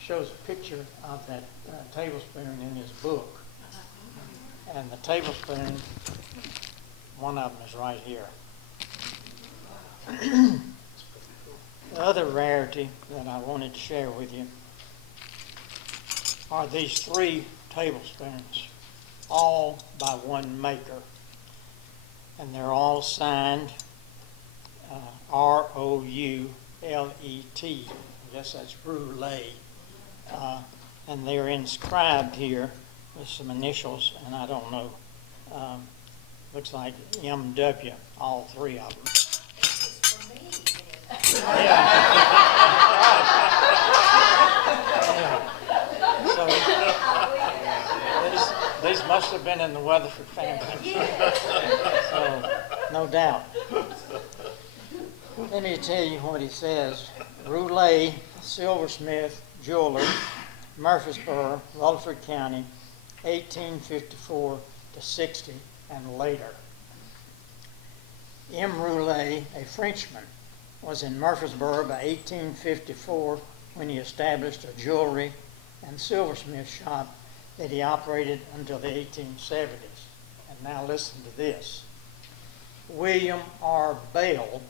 shows a picture of that tablespoon in his book. And the tablespoon, one of them is right here. The other rarity that I wanted to share with you are these 3 tablespoons, all by one maker. And they're all signed Roulet. I guess that's Roulet. And they're inscribed here with some initials, and I don't know. Looks like M.W., all 3 of them. So these must have been in the Weatherford family. So, no doubt. Let me tell you what he says. Roulet, Silversmith, jeweler, Murfreesboro, Rutherford County, 1854 to 60 and later. M. Roulet, a Frenchman, was in Murfreesboro by 1854 when he established a jewelry and silversmith shop that he operated until the 1870s. And now listen to this. William R. Bell,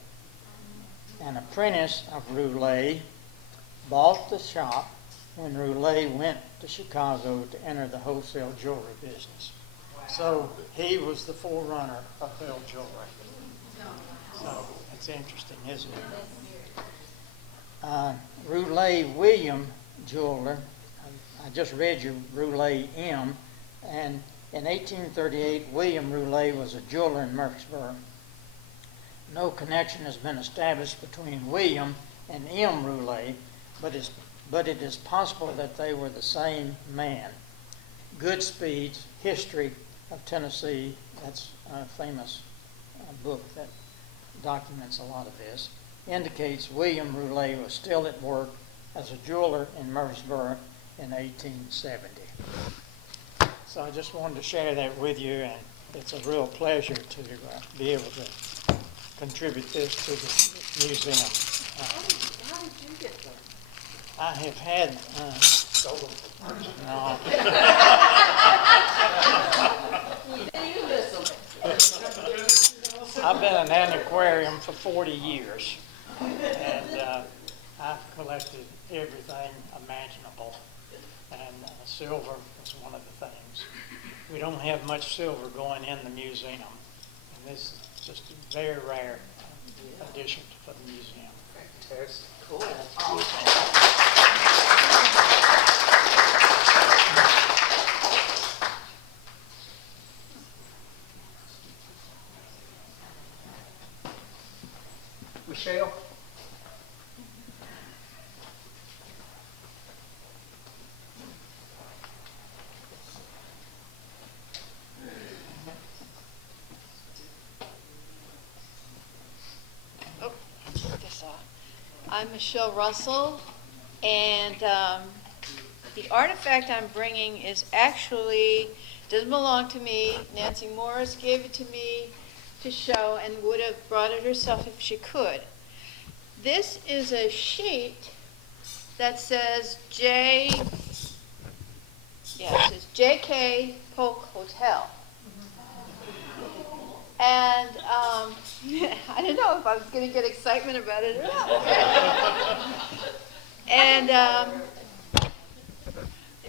an apprentice of Roulet, bought the shop when Roulet went to Chicago to enter the wholesale jewelry business. So he was the forerunner of Bell Jewelry. So it's interesting, isn't it? Roulet William Jeweler, I just read you Roulet M, and in 1838, William Roulet was a jeweler in Murfreesboro. No connection has been established between William and M. Roulet, but it is possible that they were the same man. Goodspeed's History of Tennessee, that's a famous book that documents a lot of this, indicates William Roulet was still at work as a jeweler in Murfreesboro in 1870. So I just wanted to share that with you, and it's a real pleasure to be able to contribute this to the museum. How did you get them? I have had no. You listen. I've been an antiquarian for 40 years, and I've collected everything imaginable, and silver is one of the things. We don't have much silver going in the museum, and this is just a very rare addition for the museum. Fantastic. Cool. Michelle? I'm Michelle Russell, and the artifact I'm bringing is actually, doesn't belong to me. Nancy Morris gave it to me to show and would have brought it herself if she could. This is a sheet that says it says J.K. Polk Hotel. And I didn't know if I was going to get excitement about it or not. And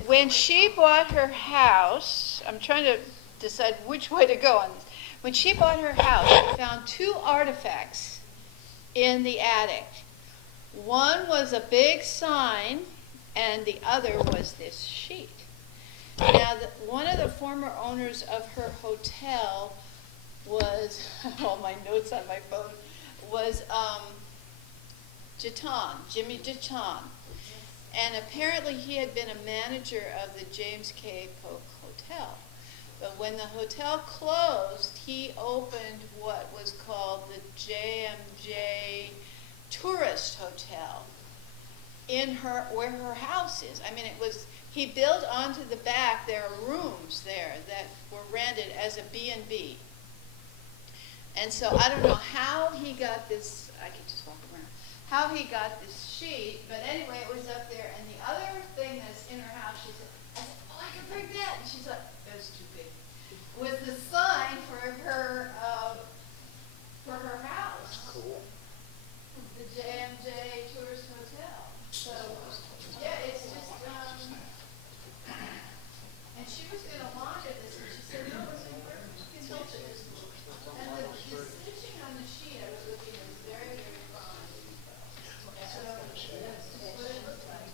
when she bought her house, I'm trying to decide which way to go on this. When she bought her house, she found two artifacts in the attic. One was a big sign, and the other was this sheet. Now, one of the former owners of her hotel was, all my notes on my phone, was Jimmy Jaton. And apparently he had been a manager of the James K. Polk Hotel. But when the hotel closed, he opened what was called the JMJ Tourist Hotel where her house is. I mean, he built onto the back, there are rooms there that were rented as a B&B. And so I don't know how he got this, I could just walk around, how he got this sheet, but anyway, it was up there. And the other thing that's in her house, I said, oh, I can bring that. And she's like, that was too big. Was the sign for her house. Cool. The JMJ Tourist Hotel. So, yeah, it's just, and she was going to launch at this, and she said, no, it's important. You can touch it. And the stitching on the sheet I was looking at was very, very fine. So that's just what it looked like.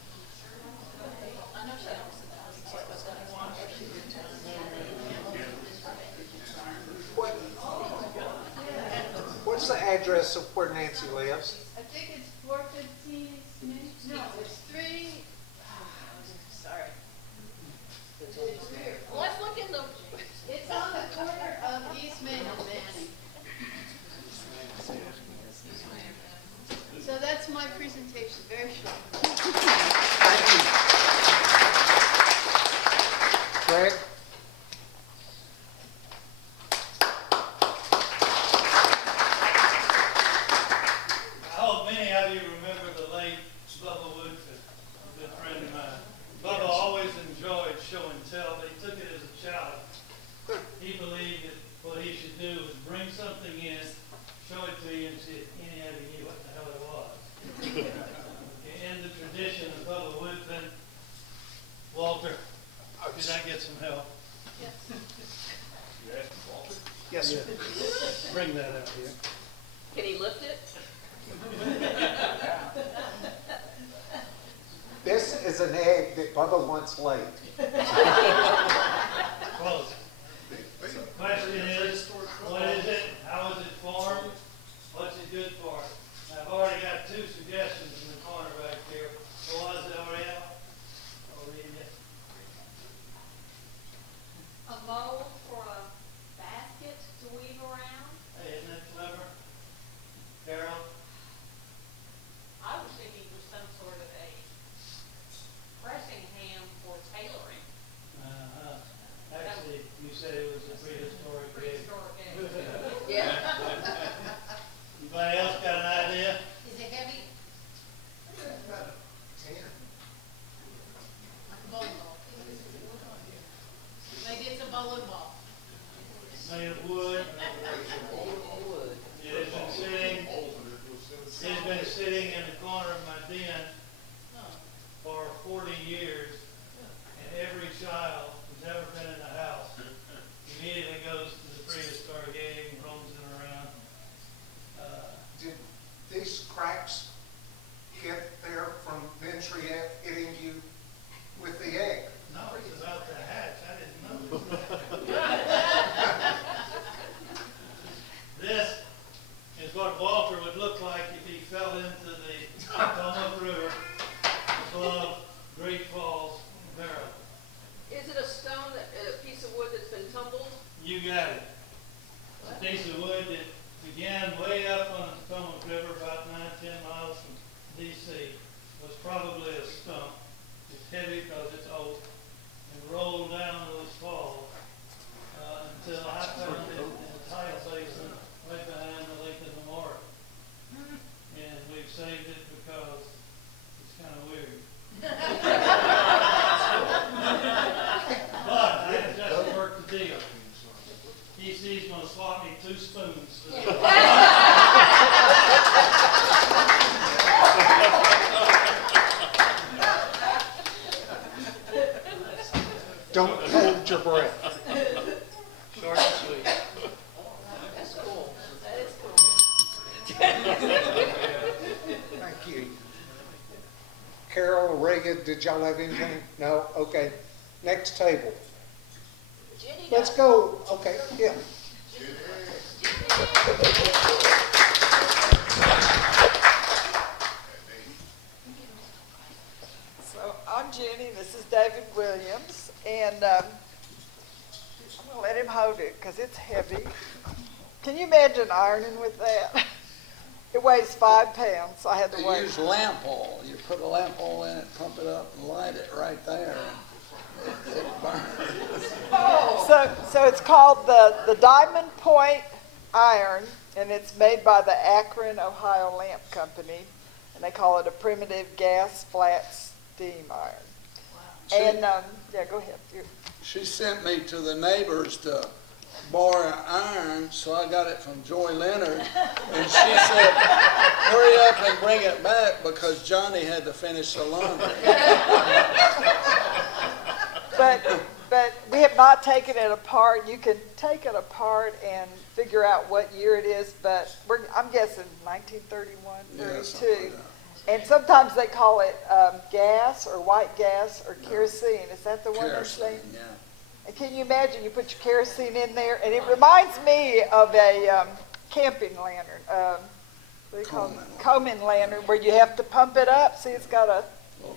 I know she was going to launch it. What's the address of where Nancy lives? I think it's 415 Main Street. No, it's 3. Sorry. Let's look in the. It's on the corner of East Main and Manning. So that's my presentation, very short. Thank you. Greg? bring that out here. Can he lift it? This is an egg that Bubba wants laid. Close. Question is, what is it? How is it formed? What's it good for? I've already got two suggestions in the corner back here. What was it, Ariel? I'll read it. A mold for a basket to weave around? Hey, isn't that clever? Carol? I was thinking for some sort of a pressing ham for tailoring. Actually, you said it was a prehistoric egg. Prehistoric egg. Yeah. Anybody else got an idea? Is it heavy? Like a bowling ball. Maybe it's a bowling ball. Made of wood. It has been sitting in the corner of my den for 40 years, and every child who's ever been in the house immediately goes to the prehistoric egg and rolls it around. Did these cracks get there from Ventry hitting you with the egg? No, it's about to hatch. I didn't know this. This is what Walter would look like if he fell into the Potomac River above Great Falls, Maryland. Is it a stone, a piece of wood that's been tumbled? You got it. It's a piece of wood that began way up on the Potomac River, about 9-10 miles from D.C. Was probably a stump. It's heavy because it's oak, and rolled down those falls until I found it in the tidal basin right behind the Lake of Memorial. And we've saved it because it's kind of weird. But I just worked the deal. DC's going to swap me 2 spoons. Don't hold your breath. Short and sweet. That's cool. That is cool. Thank you. Carol, Reagan, did y'all have anything? No? Okay. Next table. Jenny Let's does. go. Okay, yeah. So I'm Jenny, this is David Williams, and I'm going to let him hold it because it's heavy. Can you imagine ironing with that? It weighs 5 pounds, so I had to You weigh. use lamp oil. You put a lamp oil in it, pump it up, and light it right there, and it burns. So it's called the Diamond Point Iron, and it's made by the Akron, Ohio Lamp Company, and they call it a primitive gas flat steam iron. And yeah, go ahead. She sent me to the neighbors to borrow iron, so I got it from Joy Leonard, and she said, hurry up and bring it back because Johnny had to finish the laundry. But we have not taken it apart. You can take it apart and figure out what year it is, but I'm guessing 1931, Yeah, 32. something like that. And sometimes they call it gas or white gas or kerosene. Is that the one they're Kerosene, saying? yeah. And can you imagine you put your kerosene in there? And it reminds me of a camping lantern. What do you call it? Coleman lantern, where you have to pump it up. See, it's got a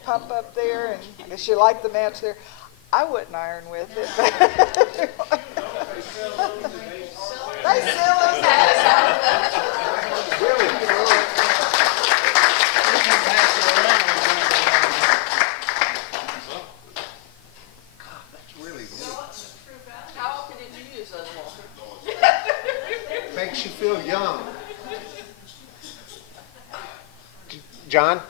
pump up there, and I guess you light the match there. I wouldn't iron with it. They sell those. How often did you use those, Walter? Makes you feel young. John?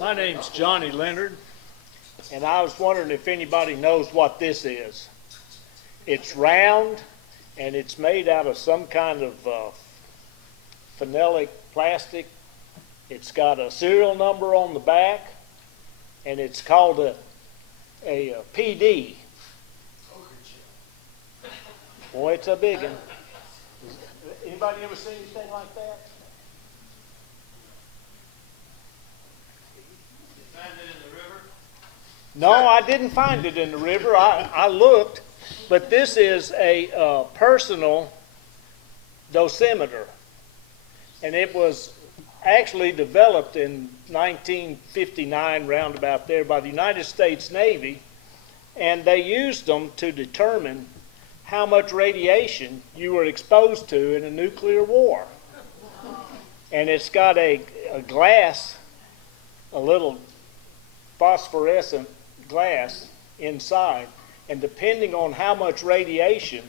My name's Johnny Leonard, and I was wondering if anybody knows what this is. It's round, and it's made out of some kind of phenolic plastic. It's got a serial number on the back, and it's called a PD. Boy, it's a big one. Anybody ever seen anything like that? You find it in the river? No, I didn't find it in the river. I looked, but this is a personal dosimeter, and it was actually developed in 1959, roundabout there, by the United States Navy, and they used them to determine how much radiation you were exposed to in a nuclear war. And it's got a glass, a little phosphorescent glass inside, and depending on how much radiation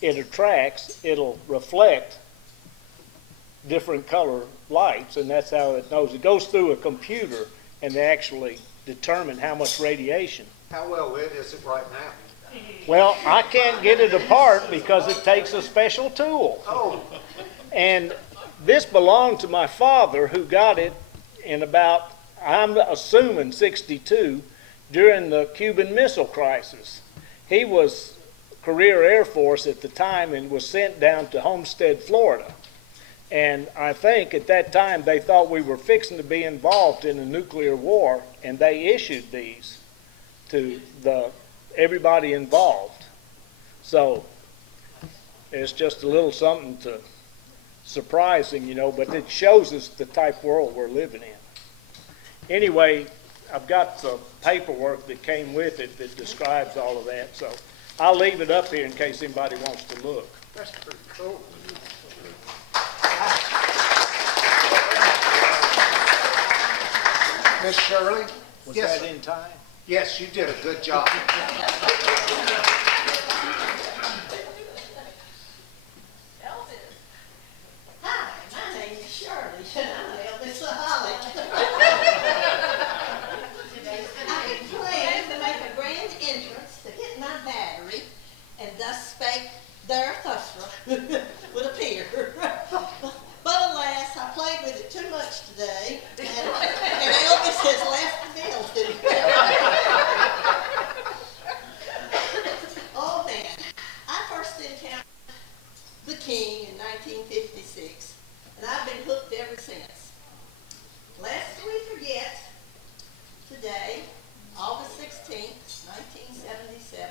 it attracts, it'll reflect different color lights, and that's how it knows. It goes through a computer and they actually determine how much radiation. How well lit is it right now? Well, I can't get it apart because it takes a special tool. Oh, And this belonged to my father, who got it in about, I'm assuming, 62, during the Cuban Missile Crisis. He was career Air Force at the time and was sent down to Homestead, Florida. And I think at that time they thought we were fixing to be involved in a nuclear war, and they issued these to everybody involved. So it's just a little something to surprising, you know, but it shows us the type of world we're living in. Anyway, I've got some paperwork that came with it that describes all of that, so I'll leave it up here in case anybody wants to look. that's pretty cool. Miss Shirley? Was Yes, that sir. in time? Yes, you did a good job. Hi, my name is Shirley, and I'm Elvis Aholic. I had planned to make a grand entrance to hit my battery and thus spake their thusra would appear. But alas, I played with it too much today, and Elvis has left the building. Oh man, I first encountered the King in 1956, and I've been hooked ever since. Lest we forget, today, August 16th, 1977,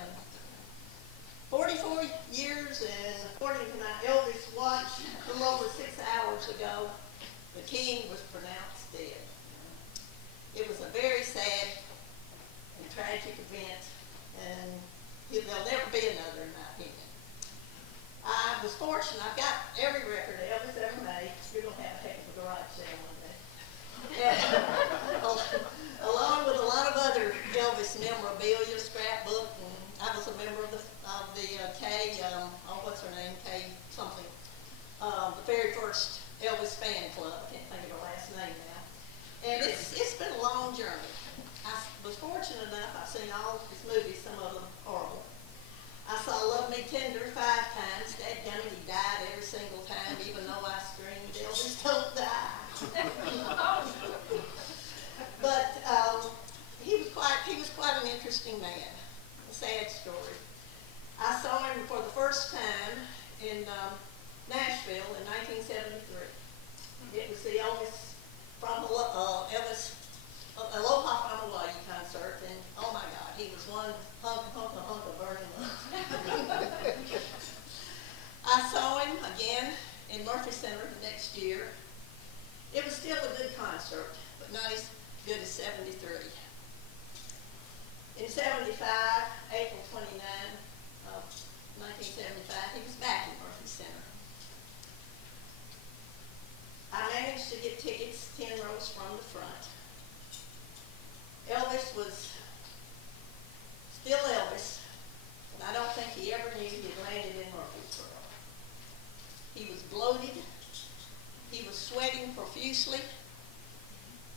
44 years and according to my Elvis watch, a little over 6 hours ago, the King was pronounced dead. It was a very sad and tragic event, and there'll never be another in my opinion. I was fortunate, I've got every record Elvis ever made. You're going to have a heck of a garage sale one day. And, along with a lot of other Elvis memorabilia, scrapbook, and I was a member of the what's her name, Kay something, the very first Elvis fan club. I can't think of her last name now. And it's been a long journey. I was fortunate enough, I've seen all his movies, some of them horrible. I saw Love Me Tender 5 times. Dadgummit, he died every single time, even though I screamed, Elvis, don't die. But he was quite an interesting man. A sad story. I saw him for the first time in Nashville in 1973. It was the Elvis from Elvis Aloha from Hawaii concert, and oh my God, he was one hunk of burning love. I saw him again in Murfreesboro the next year. It was still a good concert, but not as good as 73. In 75, April 29, 1975, he was back in Murfreesboro. I managed to get tickets 10 rows from the front. Elvis was still Elvis, and I don't think he ever knew he had landed in Murfreesboro. He was bloated. He was sweating profusely.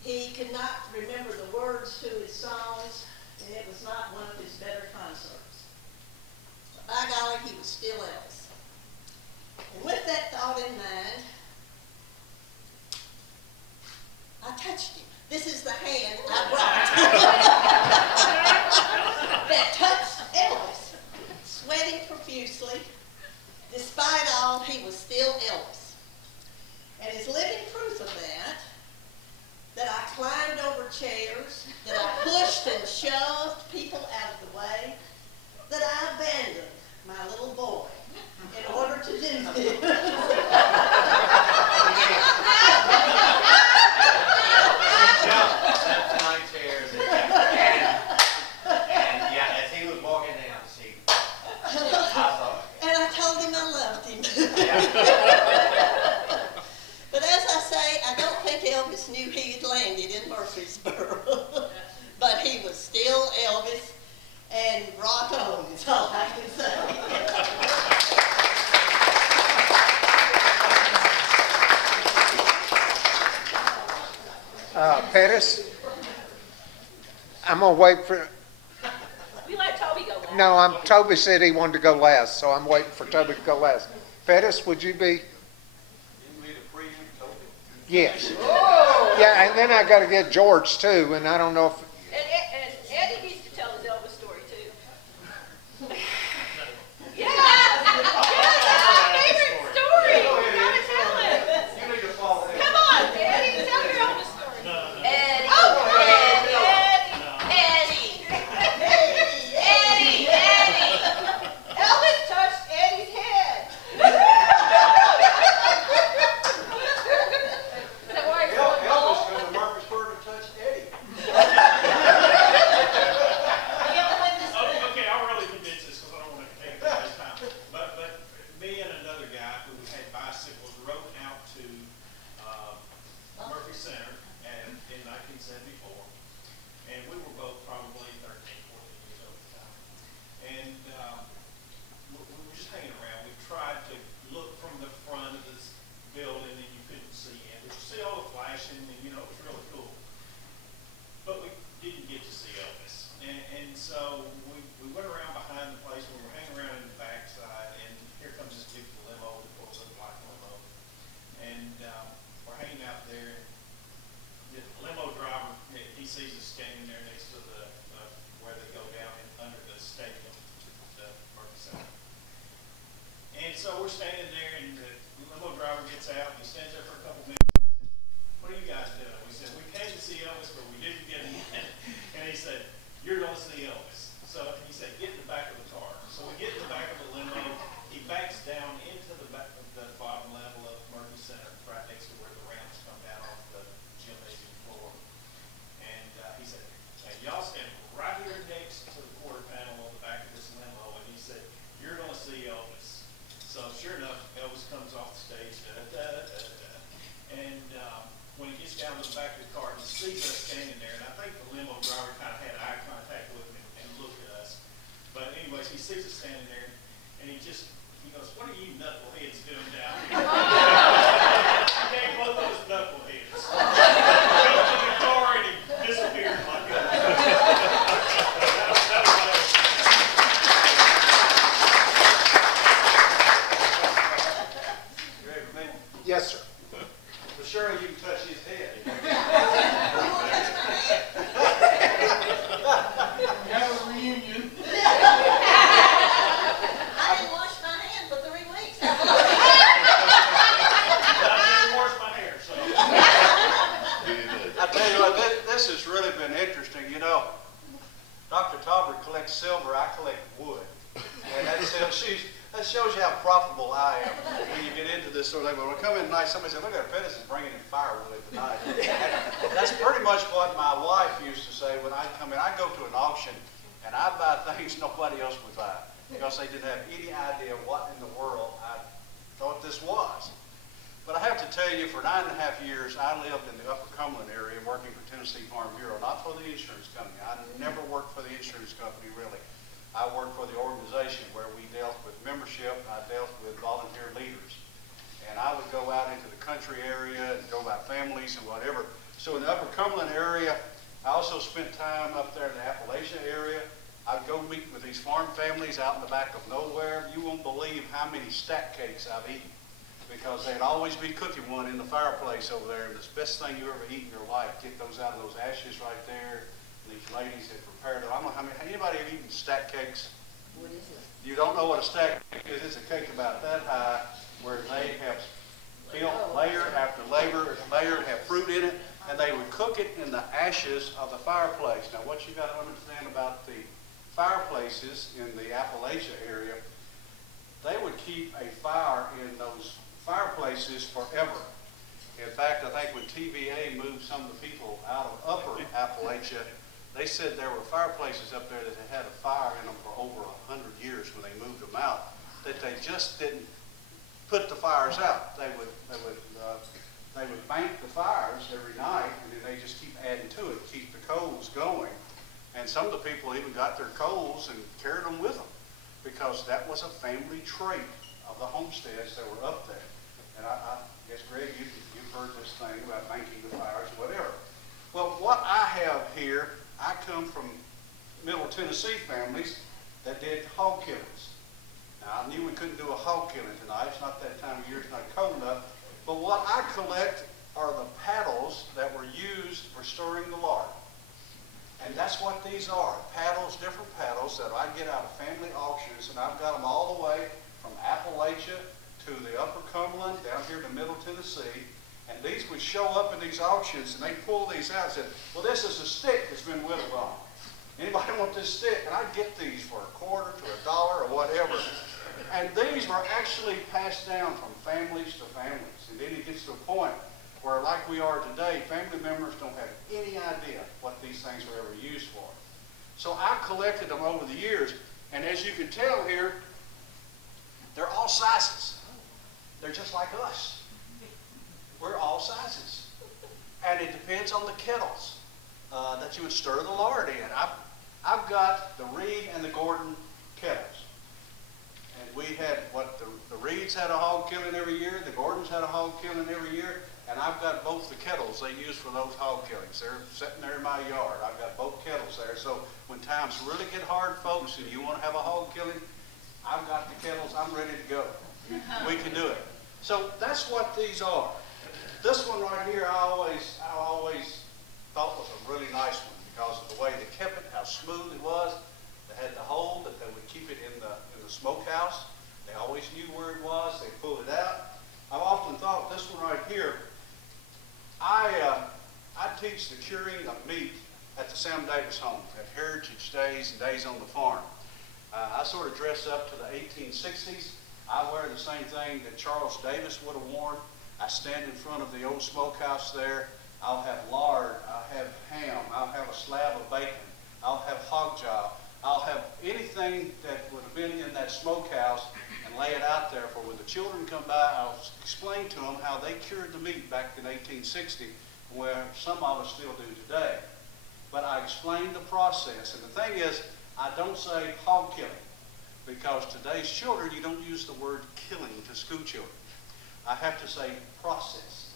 He could not remember the words to his songs, and it was not one of his better concerts. But by golly, he was still Elvis. And with that thought in mind, despite all, he was still Elvis. And as living proof of that I climbed over chairs, that I pushed and shoved people out of the way, that I abandoned my little boy in order to do this. And I told him I loved him. But as I say, I don't think Elvis knew he had landed in Murfreesboro. But he was still Elvis, and rock on is all I can say. Pettis, I'm gonna wait for, We let Toby go last. no, Toby said he wanted to go last, so I'm waiting for Toby to go last. Pettis, would you be? Yes. Yeah, and then I gotta get George too, and I don't know if, And Eddie needs to tell his Elvis story too. Yeah, that's my favorite story. You gotta tell it. Come on, Eddie, tell your Elvis story. Eddie. Oh, Eddie. Elvis touched Eddie's head. Is that why he's going Elvis goes to Murfreesboro to touch Eddie. Okay, I'll really condense this because I don't want to take too much time. But me and another guy who had bicycles rode out to Murphy Center in 1974. And we were both probably 13, 14 years old at the time. And we were just hanging around. We tried to look from the front of this building and you couldn't see in. But you see all the flashing and, it was really cool. But we didn't get to see Elvis. And so we went around behind the place. We were hanging around in the backside, and here comes this big limo, the black limo. And we're hanging out there. The limo driver, he sees us standing there next to the where they go down under the stadium, the Murphy Center. And so we're standing there, and the limo driver gets out, and he stands there for a couple minutes. What are you guys doing? We said, we came to see Elvis, but we didn't get him in. And he said, you're going to see Elvis. So he said, get in the back of the car. So we get in the back of the limo. He backs down into the back of the bottom level of Murphy Center, right next to where the ramps come down off the gymnasium floor. And he said, hey, y'all stand right here next to the quarter panel on the back of this limo. And he said, you're going to see Elvis. So sure enough, Elvis comes off the stage. And when he gets down to the back of the car, he sees us standing there, and I think the limo driver kind of had eye contact with him and looked at us. But anyways, he sees us standing there, and he goes, what are you knuckleheads doing down here? He gave both of us knuckleheads. He jumped in the car, and he disappeared like that. That was You ready for me? yes, sir. But surely you can touch his head. Have a reunion. I didn't wash my hands for 3 weeks. I didn't wash my hair, so. I tell you what, this has really been interesting. Dr. Tolbert collects silver, I collect wood. And that shows you how profitable I am when you get into this sort of thing. But when I come in tonight, somebody said, look at Pettis is bringing in firewood tonight. And that's pretty much what my wife used to say when I come in. I go to an auction and I buy things nobody else would buy because they didn't have any idea what in the world I thought this was. But I have to tell you, for 9.5 years, I lived in the Upper Cumberland area working for Tennessee Farm Bureau, not for the insurance company. I never worked for the insurance company, really. I worked for the organization where we dealt with membership, and I dealt with volunteer leaders. And I would go out into the country area and go by families and whatever. So in the Upper Cumberland area, I also spent time up there in the Appalachia area. I'd go meet with these farm families out in the back of nowhere. You won't believe how many stack cakes I've eaten, because they'd always be cooking one in the fireplace over there. And it's the best thing you ever eat in your life. Get those out of those ashes right there. And these ladies had prepared them. I don't know how many. Anybody have eaten stack cakes? What is it? You don't know what a stack is. It's a cake about that high where they have built layer after layer, have fruit in it, and they would cook it in the ashes of the fireplace. Now, what you got to understand about the fireplaces in the Appalachia area, they would keep a fire in those fireplaces forever. In fact, I think when TVA moved some of the people out of upper Appalachia, they said there were fireplaces up there that had a fire in them for over 100 years when they moved them out, that they just didn't put the fires out. They would bank the fires every night, and then they just keep adding to it, keep the coals going. And some of the people even got their coals and carried them with them, because that was a family trait of the homesteads that were up there. And I guess, Greg, you've heard this thing about banking the fires, whatever. Well, what I have here, I come from Middle Tennessee families that did hog killings. Now, I knew we couldn't do a hog killing tonight. It's not that time of year. It's not cold enough. But what I collect are the paddles that were used for stirring the lard. And that's what these are, paddles, different paddles that I get out of family auctions, and I've got them all the way from Appalachia to the Upper Cumberland, down here to Middle Tennessee. And these would show up in these auctions, and they pull these out and said, well, this is a stick that's been whittled on. Anybody want this stick? And I'd get these for $0.25 to $1 or whatever. And these were actually passed down from families to families. And then it gets to a point where, like we are today, family members don't have any idea what these things were ever used for. So I collected them over the years. And as you can tell here, they're all sizes. They're just like us. We're all sizes. And it depends on the kettles that you would stir the lard in. I've got the Reed and the Gordon kettles. And we had the Reeds had a hog killing every year, the Gordons had a hog killing every year, and I've got both the kettles they use for those hog killings. They're sitting there in my yard. I've got both kettles there. So when times really get hard, folks, and you want to have a hog killing, I've got the kettles. I'm ready to go. We can do it. So that's what these are. This one right here, I always thought was a really nice one because of the way they kept it, how smooth it was. They had the hole that they would keep it in the smokehouse. They always knew where it was. They pulled it out. I've often thought this one right here, I teach the curing of meat at the Sam Davis home, at Heritage Days and Days on the Farm. I sort of dress up to the 1860s. I wear the same thing that Charles Davis would have worn. I stand in front of the old smokehouse there. I'll have lard, I'll have ham, I'll have a slab of bacon, I'll have hog jowl, I'll have anything that would have been in that smokehouse and lay it out there for when the children come by. I'll explain to them how they cured the meat back in 1860, where some of us still do today. But I explain the process. And the thing is, I don't say hog killing, because today's children, you don't use the word killing to school children. I have to say process.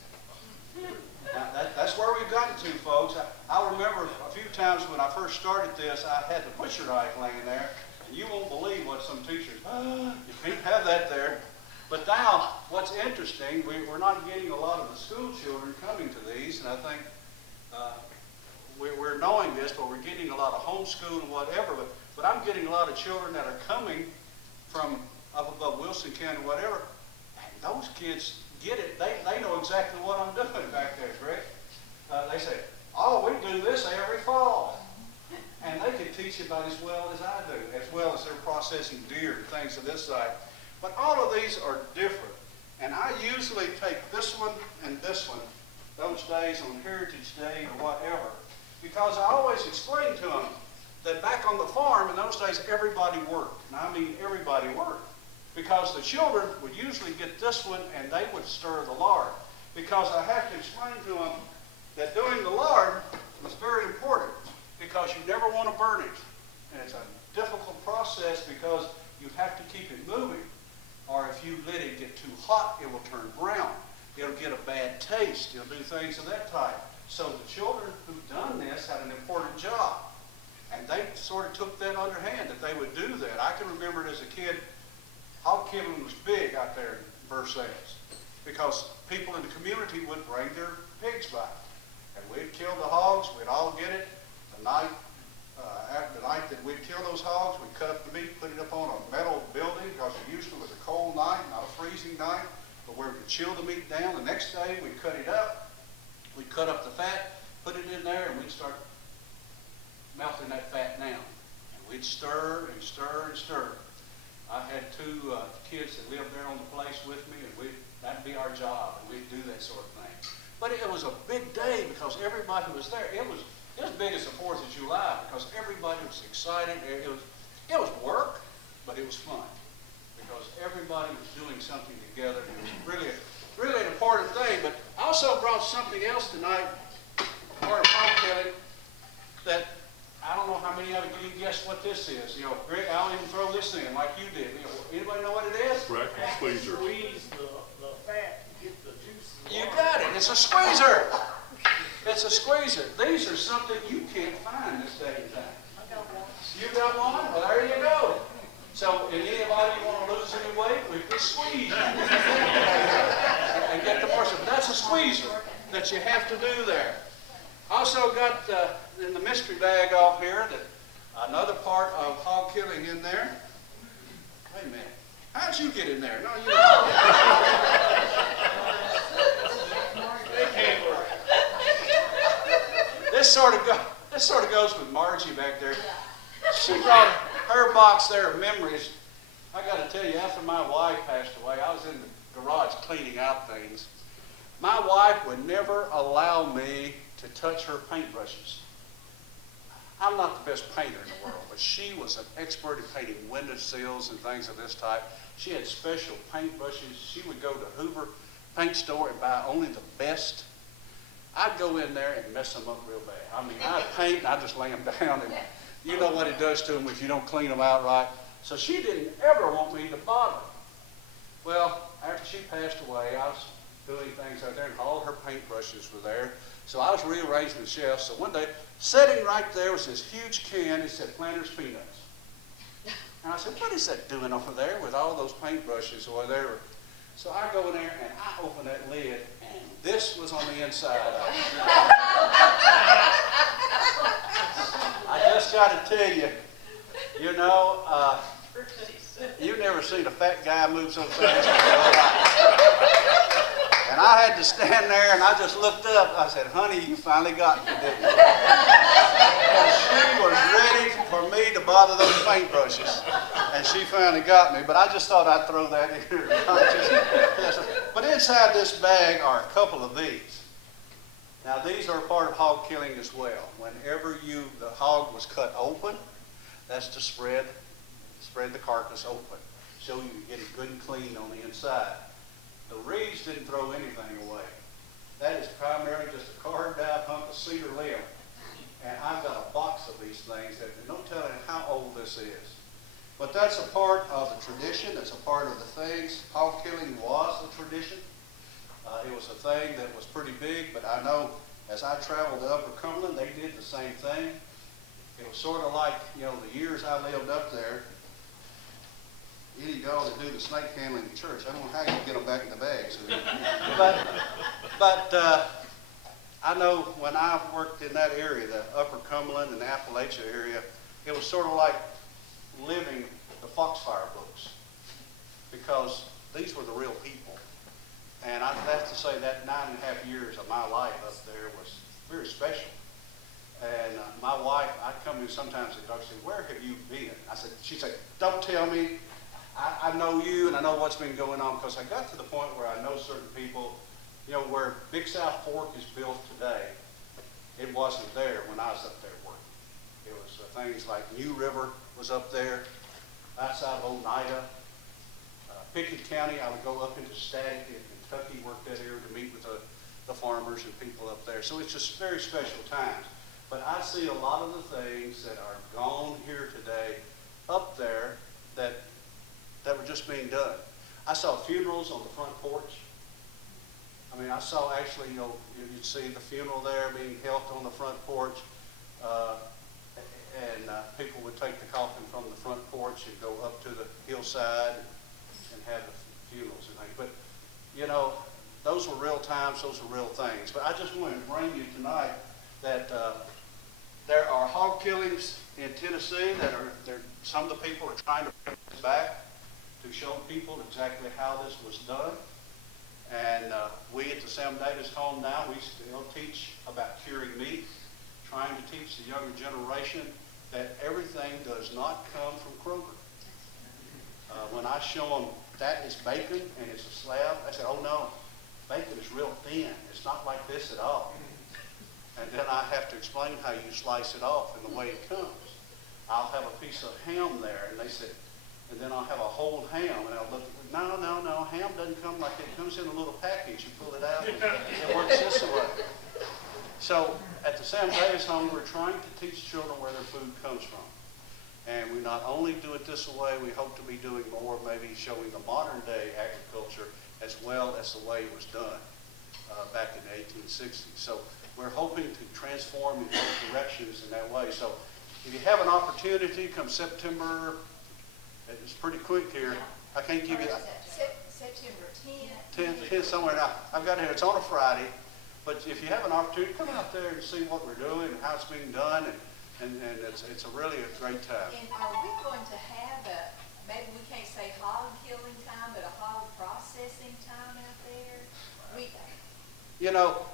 Now, that's where we've gotten to, folks. I remember a few times when I first started this, I had the butcher knife laying there, and you won't believe what some teachers, you can't have that there. But now, what's interesting, we're not getting a lot of the school children coming to these, and I think we're knowing this, but we're getting a lot of homeschool and whatever, but I'm getting a lot of children that are coming from up above Wilson County, whatever, and those kids get it. They know exactly what I'm doing back there, Greg. They say, oh, we do this every fall. And they can teach it about as well as I do, as well as they're processing deer and things of this side. But all of these are different. And I usually take this one and this one, those days on Heritage Day or whatever, because I always explain to them that back on the farm in those days, everybody worked. And I mean everybody worked. Because the children would usually get this one and they would stir the lard. Because I have to explain to them that doing the lard was very important, because you never want to burn it. And it's a difficult process because you have to keep it moving. Or if you let it get too hot, it will turn brown. It'll get a bad taste. It'll do things of that type. So the children who've done this had an important job. And they sort of took that underhand, that they would do that. I can remember it as a kid. Hog killing was big out there in Versailles because people in the community would bring their pigs by. And we'd kill the hogs, we'd all get it the night After the night that we'd kill those hogs, we'd cut up the meat, put it up on a metal building, because it usually was a cold night, not a freezing night, but where we could chill the meat down. The next day, we'd cut it up. We'd cut up the fat, put it in there, and we'd start melting that fat down. And we'd stir and stir and stir. I had two kids that lived there on the place with me, and that'd be our job, and we'd do that sort of thing. But it was a big day because everybody was there. It was as big as the 4th of July because everybody was excited. It was work, but it was fun because everybody was doing something together. It was really an important thing. But I also brought something else tonight, part of hog killing, that I don't know how many of you can guess what this is. You know, Greg, I'll even throw this in like you did. You know, anybody know what it is? Bracket squeezer. Squeeze the fat to get the juices. You got it. It's a squeezer. It's a squeezer. These are something you can't find this day and time. I got one. You got one? Well, there you go. So, if anybody want to lose any weight, we can squeeze and get the portion. But that's a squeezer that you have to do there. Also got in the mystery bag off here that another part of hog killing in there. Wait a minute. How'd you get in there? No, you don't. This sort of goes with Margie back there. She brought her box there of memories. I got to tell you, after my wife passed away, I was in the garage cleaning out things. My wife would never allow me to touch her paintbrushes. I'm not the best painter in the world, but she was an expert at painting windowsills and things of this type. She had special paintbrushes. She would go to Hoover Paint Store and buy only the best. I'd go in there and mess them up real bad. I mean, I'd paint and I'd just lay them down, and you know what it does to them if you don't clean them out right. So she didn't ever want me to bother. Well, after she passed away, I was doing things out there, and all her paintbrushes were there. So I was rearranging the shelves. So one day, sitting right there was this huge can. It said Planters Peanuts. And I said, what is that doing over there with all those paintbrushes over there? So I go in there and I open that lid, and this was on the inside of it. I just got to tell you, you know, you've never seen a fat guy move so fast. And I had to stand there, and I just looked up. I said, honey, you finally got me, didn't you? And she was ready for me to bother those paintbrushes. And she finally got me. But I just thought I'd throw that in here. But inside this bag are a couple of these. Now, these are part of hog killing as well. Whenever the hog was cut open, that's to spread the carcass open, so you can get it good and clean on the inside. The Reeds didn't throw anything away. That is primarily just a carved out hunk of cedar limb. And I've got a box of these things that no telling how old this is. But that's a part of the tradition. That's a part of the things. Hog killing was a tradition. It was a thing that was pretty big, but I know as I traveled to Upper Cumberland, they did the same thing. It was sort of like, you know, the years I lived up there, any dog that do the snake handling in church, I don't know how you get them back in the bags. But I know when I worked in that area, the Upper Cumberland and the Appalachia area, it was sort of like living the Foxfire books, because these were the real people. And I have to say that 9.5 years of my life up there was very special. And my wife, I'd come in sometimes and say, where have you been? She'd say, don't tell me. I know you and I know what's been going on, because I got to the point where I know certain people, you know, where Big South Fork is built today, it wasn't there when I was up there working. It was things like New River was up there, outside of Oneida. Pickett County, I would go up into Static in Kentucky, work that area to meet with the farmers and people up there. So it's just very special times. But I see a lot of the things that are gone here today up there that were just being done. I saw funerals on the front porch. I mean, I saw actually, you know, you'd see the funeral there being held on the front porch, and people would take the coffin from the front porch and go up to the hillside and have the funerals and things. But, you know, those were real times, those were real things. But I just wanted to bring you tonight that There are hog killings in Tennessee some of the people are trying to bring this back to show people exactly how this was done. And we at the Sam Davis home now, we still teach about curing meat, trying to teach the younger generation that everything does not come from Kroger. When I show them that is bacon and it's a slab, I say, oh no, bacon is real thin. It's not like this at all. And then I have to explain how you slice it off and the way it comes. I'll have a piece of ham there, and they said, and then I'll have a whole ham, and I'll look, no, ham doesn't come like that. It comes in a little package. You pull it out, and it works this way. So at the Sam Davis home, we're trying to teach children where their food comes from. And we not only do it this way, we hope to be doing more, maybe showing the modern day agriculture as well as the way it was done back in the 1860s. So we're hoping to transform in both directions in that way. So if you have an opportunity, come September, it's pretty quick here. I can't give you September 10th. 10th somewhere. Now, I've got it here. It's on a Friday. But if you have an opportunity, come out there and see what we're doing and how it's being done. And it's a really a great time. And are we going to have maybe we can't say hog killing time, but a hog processing time out there? You know,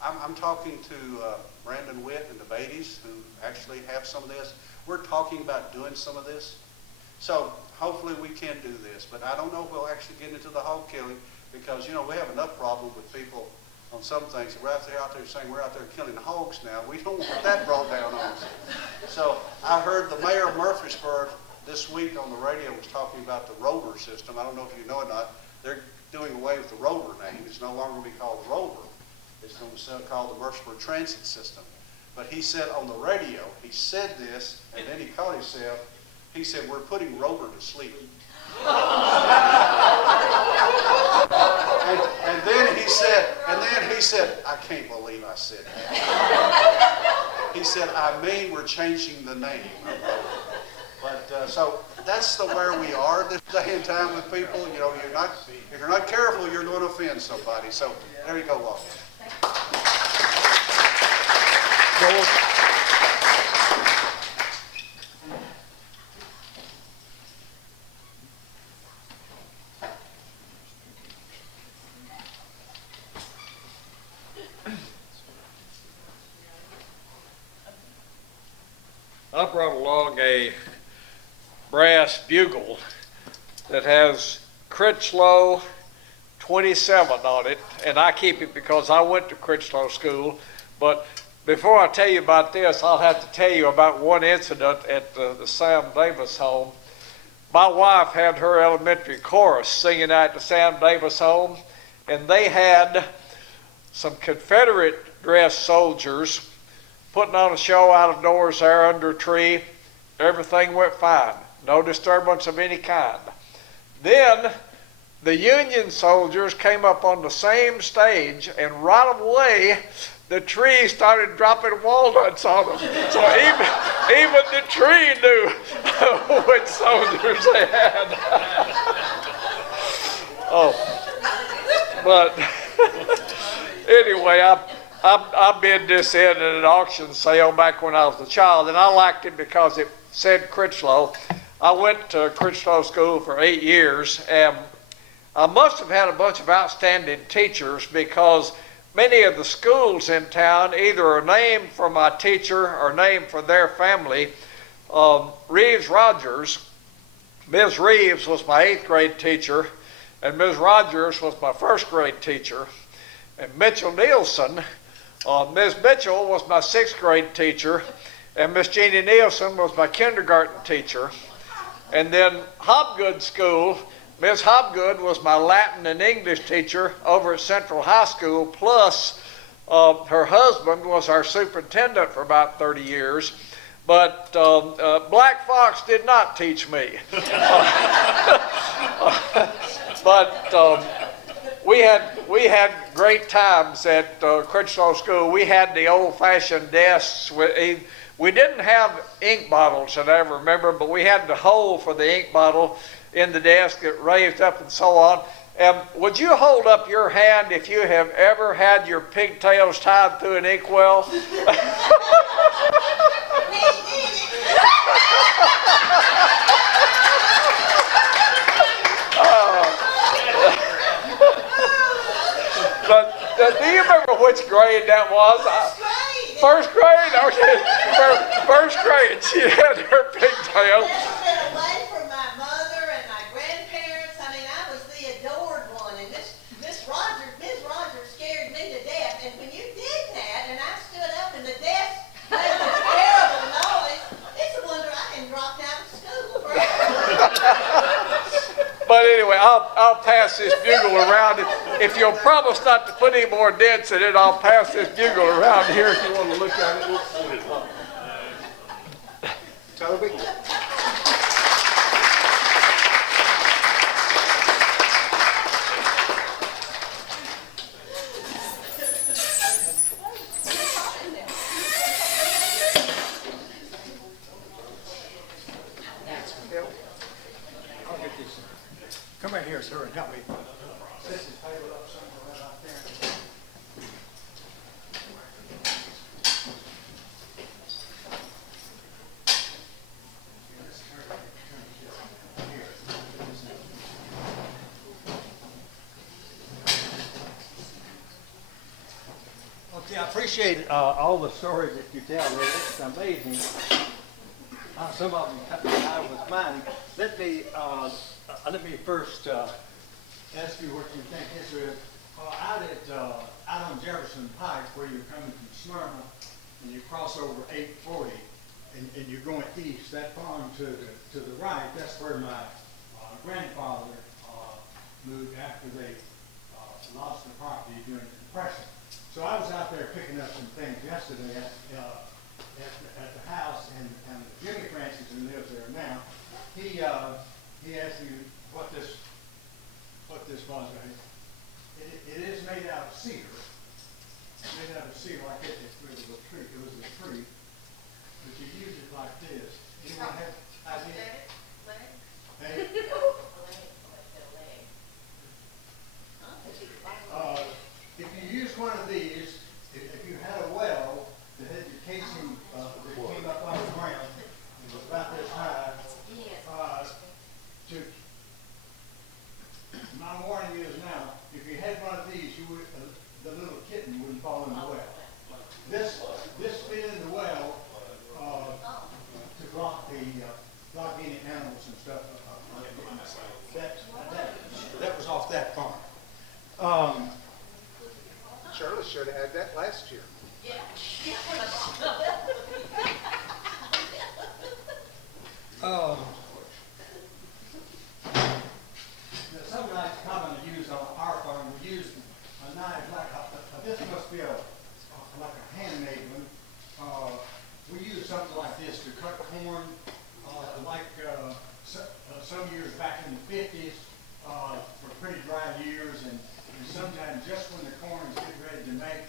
I'm talking to Brandon Witt and the Beatties, who actually have some of this. We're talking about doing some of this. So hopefully we can do this. But I don't know if we'll actually get into the hog killing because, you know, we have enough problem with people on some things. We're out there saying we're out there killing hogs now. We don't want that brought down on us. So I heard the mayor of Murfreesboro this week on the radio was talking about the rover system. I don't know if you know it or not. They're doing away with the rover name. It's no longer going to be called rover. It's going to be called the Murfreesboro Transit System. But he said on the radio, he said this, and then he caught himself. He said, we're putting rover to sleep. and then he said, I can't believe I said that. He said, I mean, we're changing the name. But so that's where we are this day and time with people. You know, if you're not careful, you're going to offend somebody. So there you go, Walter. I brought along a brass bugle that has Critchlow 27 on it, and I keep it because I went to Critchlow School. But before I tell you about this, I'll have to tell you about one incident at the Sam Davis home. My wife had her elementary chorus singing at the Sam Davis home, and they had some Confederate dressed soldiers putting on a show out of doors there under a tree. Everything went fine. No disturbance of any kind. Then the Union soldiers came up on the same stage, and right away the tree started dropping walnuts on them. So even the tree knew which soldiers they had. Oh, but anyway, I bid this in at an auction sale back when I was a child, and I liked it because it said Critchlow. I went to Critchlow School for 8 years, and I must have had a bunch of outstanding teachers because many of the schools in town either are named for my teacher or named for their family. Reeves Rogers, Ms. Reeves was my 8th grade teacher, and Ms. Rogers was my 1st grade teacher. And Mitchell Nielsen, Ms. Mitchell was my 6th grade teacher, and Miss Jeannie Nielsen was my kindergarten teacher. And then Hobgood School, Ms. Hobgood was my Latin and English teacher over at Central High School, plus her husband was our superintendent for about 30 years. But Black Fox did not teach me. But we had great times at Critchlow School. We had the old-fashioned desks. We didn't have ink bottles that I remember, but we had the hole for the ink bottle in the desk that raised up and so on. And would you hold up your hand if you have ever had your pigtails tied through an inkwell? But do you remember which grade that was? First grade? Okay. First grade. She had her pigtail. Never been away from my mother and my grandparents. I mean, I was the adored one, and Miss Rogers scared me to death. And when you did that, and I stood up and the desk made a terrible noise, it's a wonder I hadn't dropped out of school forever. But anyway, I'll pass this bugle around. If you'll promise not to put any more dents in it, I'll pass this bugle around here if you want to look at it. Toby? I'll get these. Come right here, sir, and help me. This is table up somewhere right out there. Okay, I appreciate all the stories that you tell me. It's amazing. Some of them I was mine. Let me first ask you what you think this is. Out on Jefferson Pike, where you're coming from Smyrna, and you cross over 840, and you're going east. That farm to the right, that's where my grandfather moved after they lost the property during the Depression. So I was out there picking up some things yesterday at the house, and Jimmy Francis, who lives there now, he asked me what this was. It is made out of cedar. Made out of cedar like it was a tree. It was a tree, but you use it like this. Anyone have idea? Hey? If you use one of these, if you had a well that had the casing that came up on the ground, it was about this high. My warning you is now, if you had one of these, you would the little kitten wouldn't fall in the well. This fit in the well to block any animals and stuff. That was off that farm. Shirley should have had that last year. Some knives commonly used on our farm, we use a knife like this must be like a handmade one. We use something like this to cut corn, some years back in the 50s, for pretty dry years, and sometimes just when the corn is getting ready to make,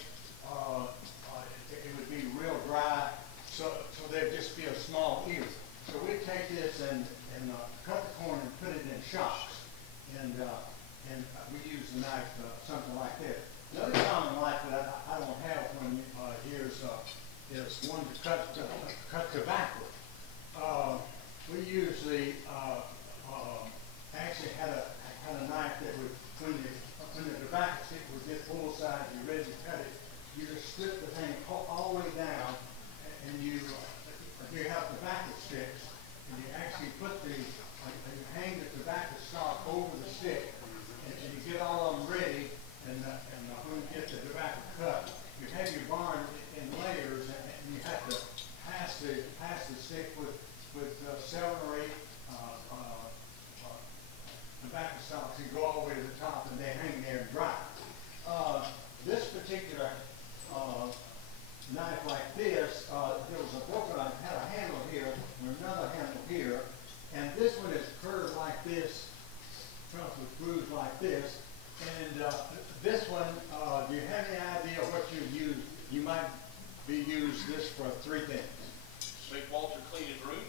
it would be real dry, so there'd just be a small ear. So we'd take this and cut the corn and put it in shocks, and we use the knife something like this. Another common knife that I don't have one here is one to cut tobacco. We usually actually had a knife that would, when the tobacco stick would get full size, you're ready to cut it, you just strip the thing all the way down, and you have tobacco sticks, and you actually you hang the tobacco stalk over the stick, and you get all of them ready, and when you get the tobacco cut, you have your barn in layers, and you have to pass the stick with 7 or 8 tobacco stalks and go all the way to the top, and they hang there and dry. This particular knife like this, there was a book that had a handle here and another handle here, and this one is curved like this, front with grooves like this, and this one, do you have any idea what you use? You might use this for 3 things. Make Walter clean his room?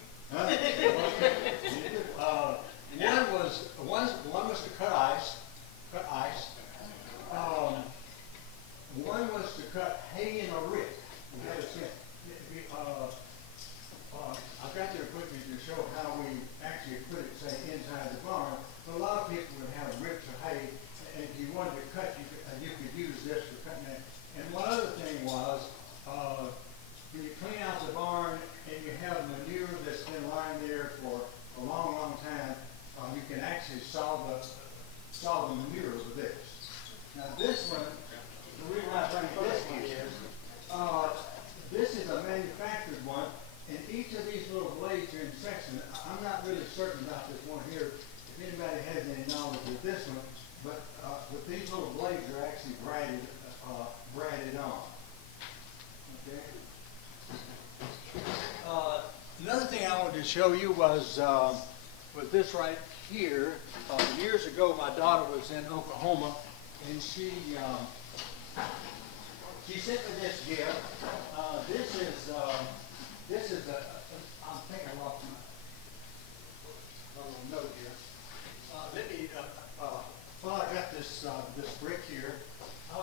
One was to cut ice. One was to cut hay in a rick. I've got the equipment to show how we actually put it, say, inside the barn. But a lot of people would have ricks of hay, and if you wanted to cut, you could use but these little blades are actually braided on. Okay. Another thing I wanted to show you was this right here. Years ago, my daughter was in Oklahoma, and she sent me this gift. This is a. I'm thinking I lost my little note here. Well, I got this brick here. I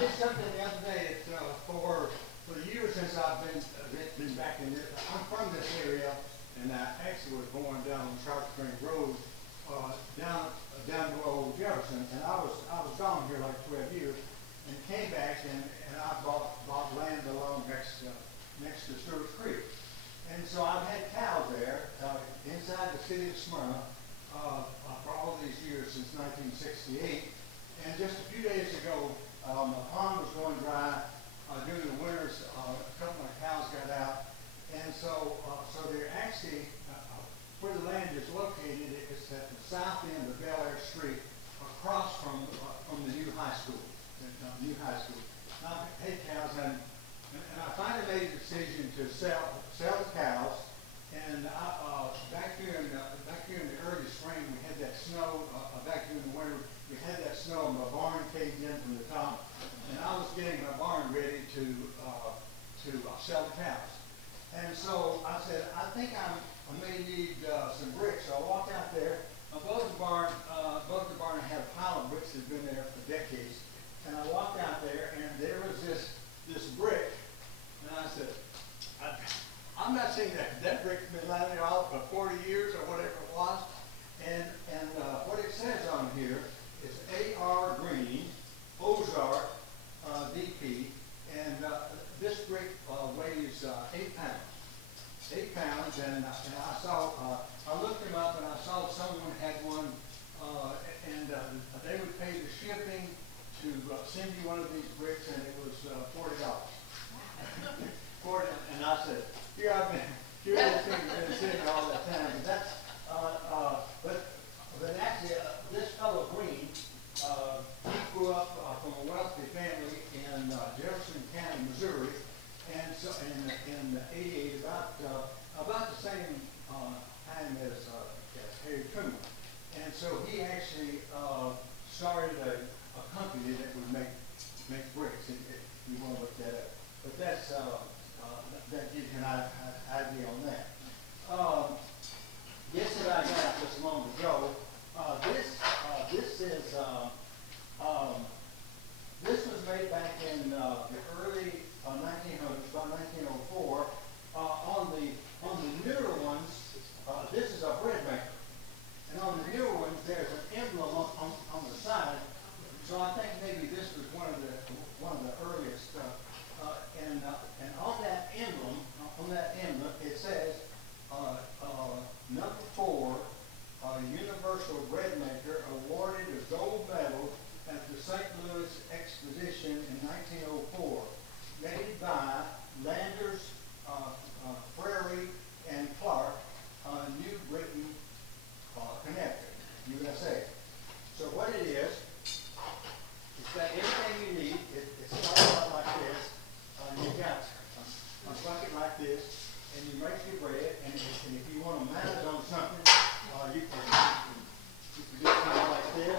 did something the other day that, for the years since I've been back in this. I'm from this area, and I actually was born down on Sharp Spring Road, down below Jefferson, and I was gone here like 12 years, and came back and I bought land along next to Stewart's Creek, and so I've had cows there inside the city of Smyrna for all these years since 1968, and just a few days ago, my pond was going dry during the winters. A couple of my cows got out, and so they're actually where the land is located. It's at the south end of Bel Air Street, across from the new high school. Now, hey, cows, and I finally made a decision to sell the cows. And back here in the early spring, we had that snow. Back here in the winter, we had that snow, and my barn caved in from the top. And I was getting my barn ready to sell the cows. And so I said, I think I may need some bricks. So I walked out there. Above the barn, I had a pile of bricks that had been there for decades. And I walked out there, and there was this brick. And I said, I'm not saying that brick's been lying there out for 40 years or whatever it was. And what it says on here is A.R. Green, Ozark, DP, and this brick weighs 8 pounds. 8 pounds, and I looked them up, and I saw someone had one, and they would pay the shipping to send you one of these bricks, and it was $40. And I said, here I've been sitting all that time, but that's, but actually, this fellow Green, he grew up from a wealthy family in Jefferson County, Missouri, and so in '88, about the same time as Harry Truman, and so he actually started a company that would make bricks. If you want to look that up, but that's. That gives you an idea on that. This that I got just a moment ago. This was made back in the early 1900s, about 1904. On the newer ones, this is a bread maker, and on the newer ones, there's an emblem on the side. So I think maybe this was one of the earliest. And on that emblem, it says number 4, Universal Bread Maker awarded a gold medal at the St. Louis Exposition in 1904, made by Landers, Frary, and Clark, New Britain, Connecticut, USA. So what it is, it's got everything you need. It starts out like this. You've got a bucket like this, and you make your bread, and if you want to mount it on something, you can do something like this.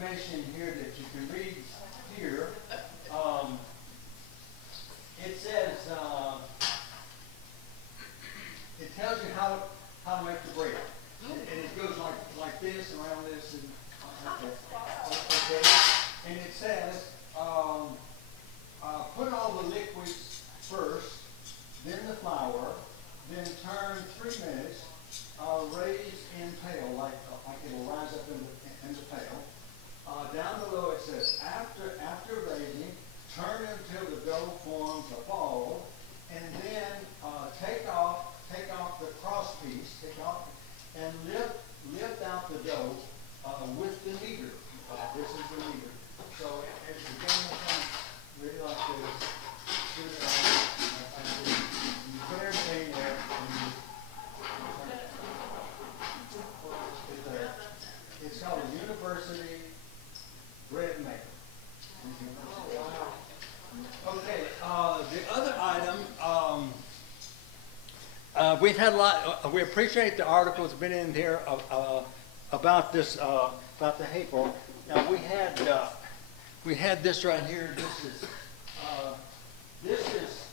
information here that you can read here. It says, it tells you how to make the bread. And it goes like this, around this, and okay. And it says, put all the liquids first, then the flour, then turn 3 minutes, raise in pail, like it will rise up in the pail. Down below it says, after raising, turn until the dough forms a ball, and then take off the cross piece, and lift out the dough with the kneader. This is the kneader. So as the game comes really like this, you put everything there, and it's called a university bread maker. Okay, the other item, we've had a lot, we appreciate the articles been in here about this, about the hateful. Now, we had this right here. This is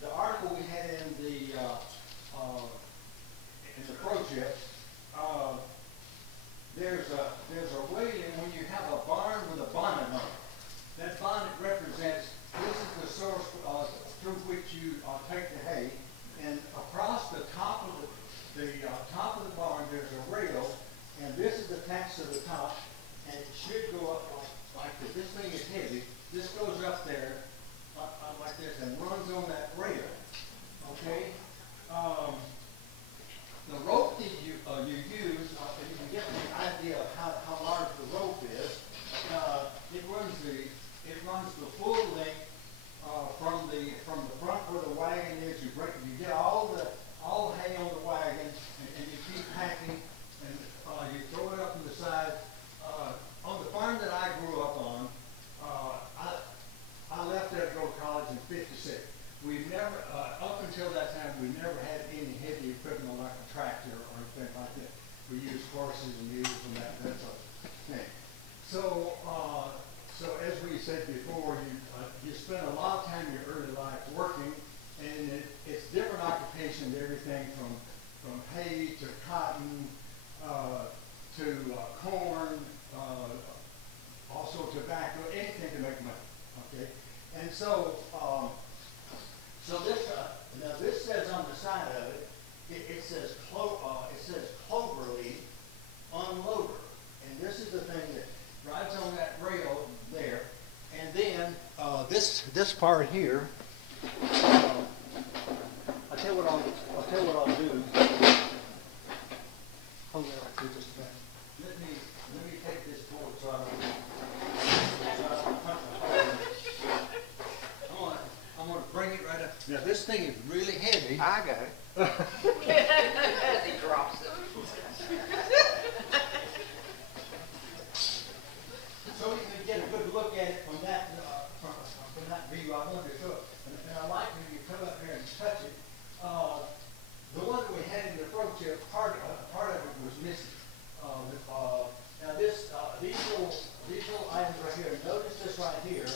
the article we had in the project. There's a way in when you have a barn with a bonnet on it. That bonnet represents, this is the source through which you take the hay, and across the top of top of the barn there's a rail, and this is attached to the top, and it should go up like this. This thing is heavy. This goes up there like this and runs on that rail. Okay. The rope that you use, if you can get an idea of how large the rope is, it runs the full length from the front where the wagon is. You get all the hay on the wagon, and you keep packing, and you throw it up on the side. On the farm that I grew up on, I left there to go to college in '56. We never, up until that time, we never had any heavy equipment like a tractor or anything like that. We used horses and mules and that sort of thing. So, as we said before, you spend a lot of time in your early life working, and it's different occupations, everything from hay to cotton to corn, also tobacco, anything to make money. Okay, and so. So this says on the side of it, it says Cloverleaf unloader, and this is the thing that rides on that rail there, and then this part here. I'll tell you what I'll do. Hold on, I'll do just a minute. Let me take this board so I don't. I'm going to bring it right up. Now, this thing is really heavy. I got it. As he drops it. So you can get a good look at it from that view. I wanted to show it. And I like when you come up here and touch it. The one that we had in the project, part of it was missing. Now these little items right here. Notice this right here.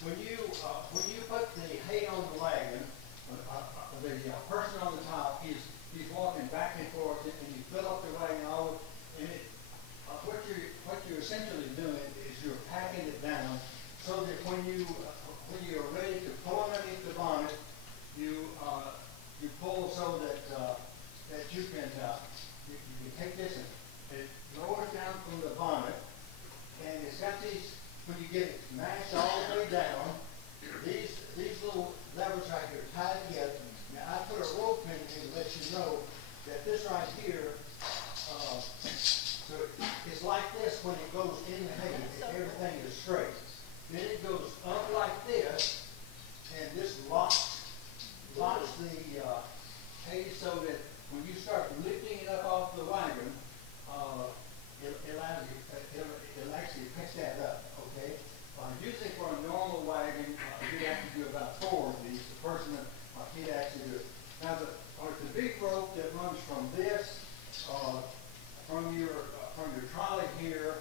When you put the hay on the wagon, the person on the top, he's walking back and forth, and you fill up the wagon all, and what you're essentially doing is you're packing it down so that when you're ready to pull underneath the bonnet, you pull so that you can take this and lower it down from the bonnet, and it's got these. When you get it mashed all the way down, these little levers right here tied together. Now I put a rope in here to let you know that this right here, so it's like this when it goes in the hay. Everything is straight. Then it goes up like this, and this locks the hay so that when you start lifting it up off the wagon, it'll actually pick that up. Okay. Usually for a normal wagon, you'd have to do about 4 of these. The person he'd actually do it. Now the big rope that runs from this, from your trolley here,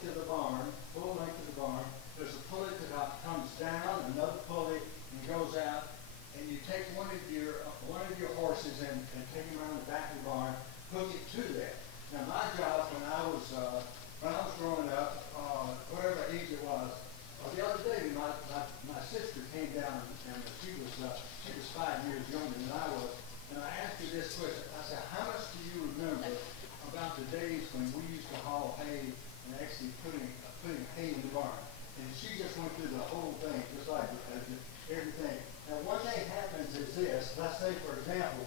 length of the barn, full length of the barn. There's a pulley that comes down, another pulley, and goes out. And you take one of your horses and take him around the back of the barn, hook it to that. Now my job when I was growing up, whatever age it was, the other day my sister came down and she was 5 years younger than I was, and I asked her this question. I said, how much do you remember about the days when we used to haul hay and actually putting hay in the barn? And she just went through the whole thing, just like everything. Now, one thing happens is this. Let's say, for example,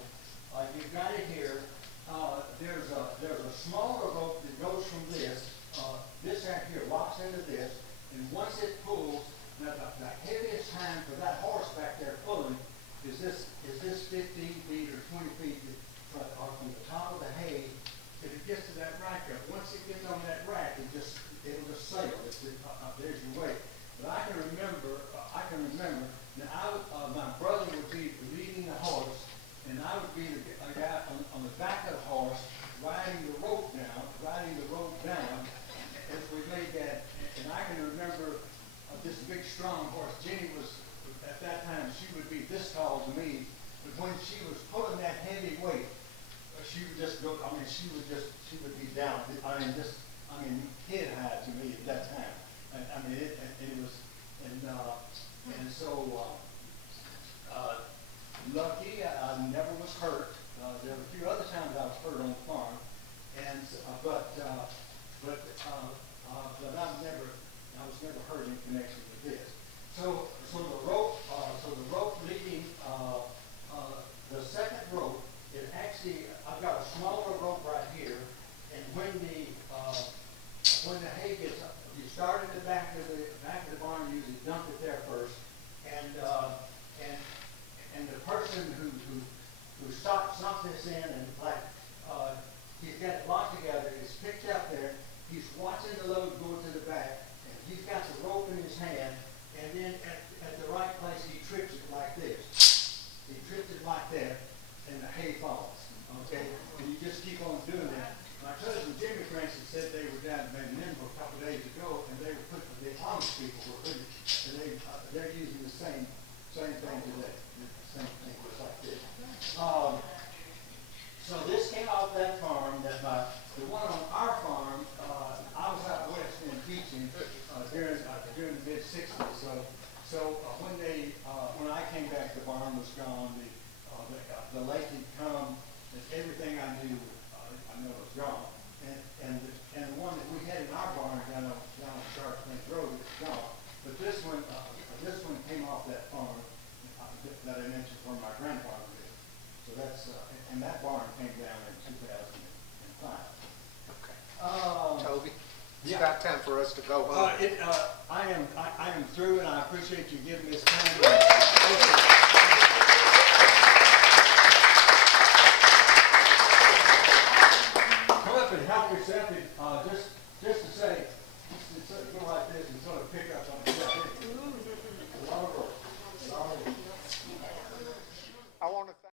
you've got it here. There's a smaller rope that goes from this. This right here locks into this, and once it pulls, now the heaviest time for that horse back there pulling is this 15 feet or 20 feet from the top of the hay. If it gets to that rack up, once it gets on that rack, it'll just sail. There's your weight. But I can remember. Now, my brother would be leading the horse, and I would be a guy on the back of the horse, riding the rope down, as we made that. And I can remember this big, strong horse. Jenny was, at that time, she would be this tall to me, but when she was pulling that heavy weight, she would just go. She would be down. Head high to me at that time. It was, and so lucky I never was hurt. There were a few other times I was hurt on the farm, but I was never hurt in connection with this. So the rope leading the second rope. It actually, I've got a smaller rope right here, and when the hay gets up, you start at the back of the barn, you usually dump it there first, and the person who stomps this in and he's got it locked together, it's picked up there, he's watching the load go to the back, and he's got the rope in his hand, and then at the right place he trips it like this. He trips it like that, and the hay falls. Okay? And you just keep on doing that. My cousin Jimmy, for instance, said they were down in Denver a couple of days ago, and they were the Amish people were putting, and they're using the same thing today. The same thing, just like this. So this came off that farm. The one on our farm, I was out west in teaching during the mid '60s. So when I came back, the barn was gone. The lake had come, and everything I knew was gone. And the one that we had in our barn down on Sharp Lake Road is gone. But this one came off that farm that I mentioned where my grandfather lived. So and that barn came down in 2005. Okay. Toby, it's about time for us to go home. I am through, and I appreciate you giving me this time.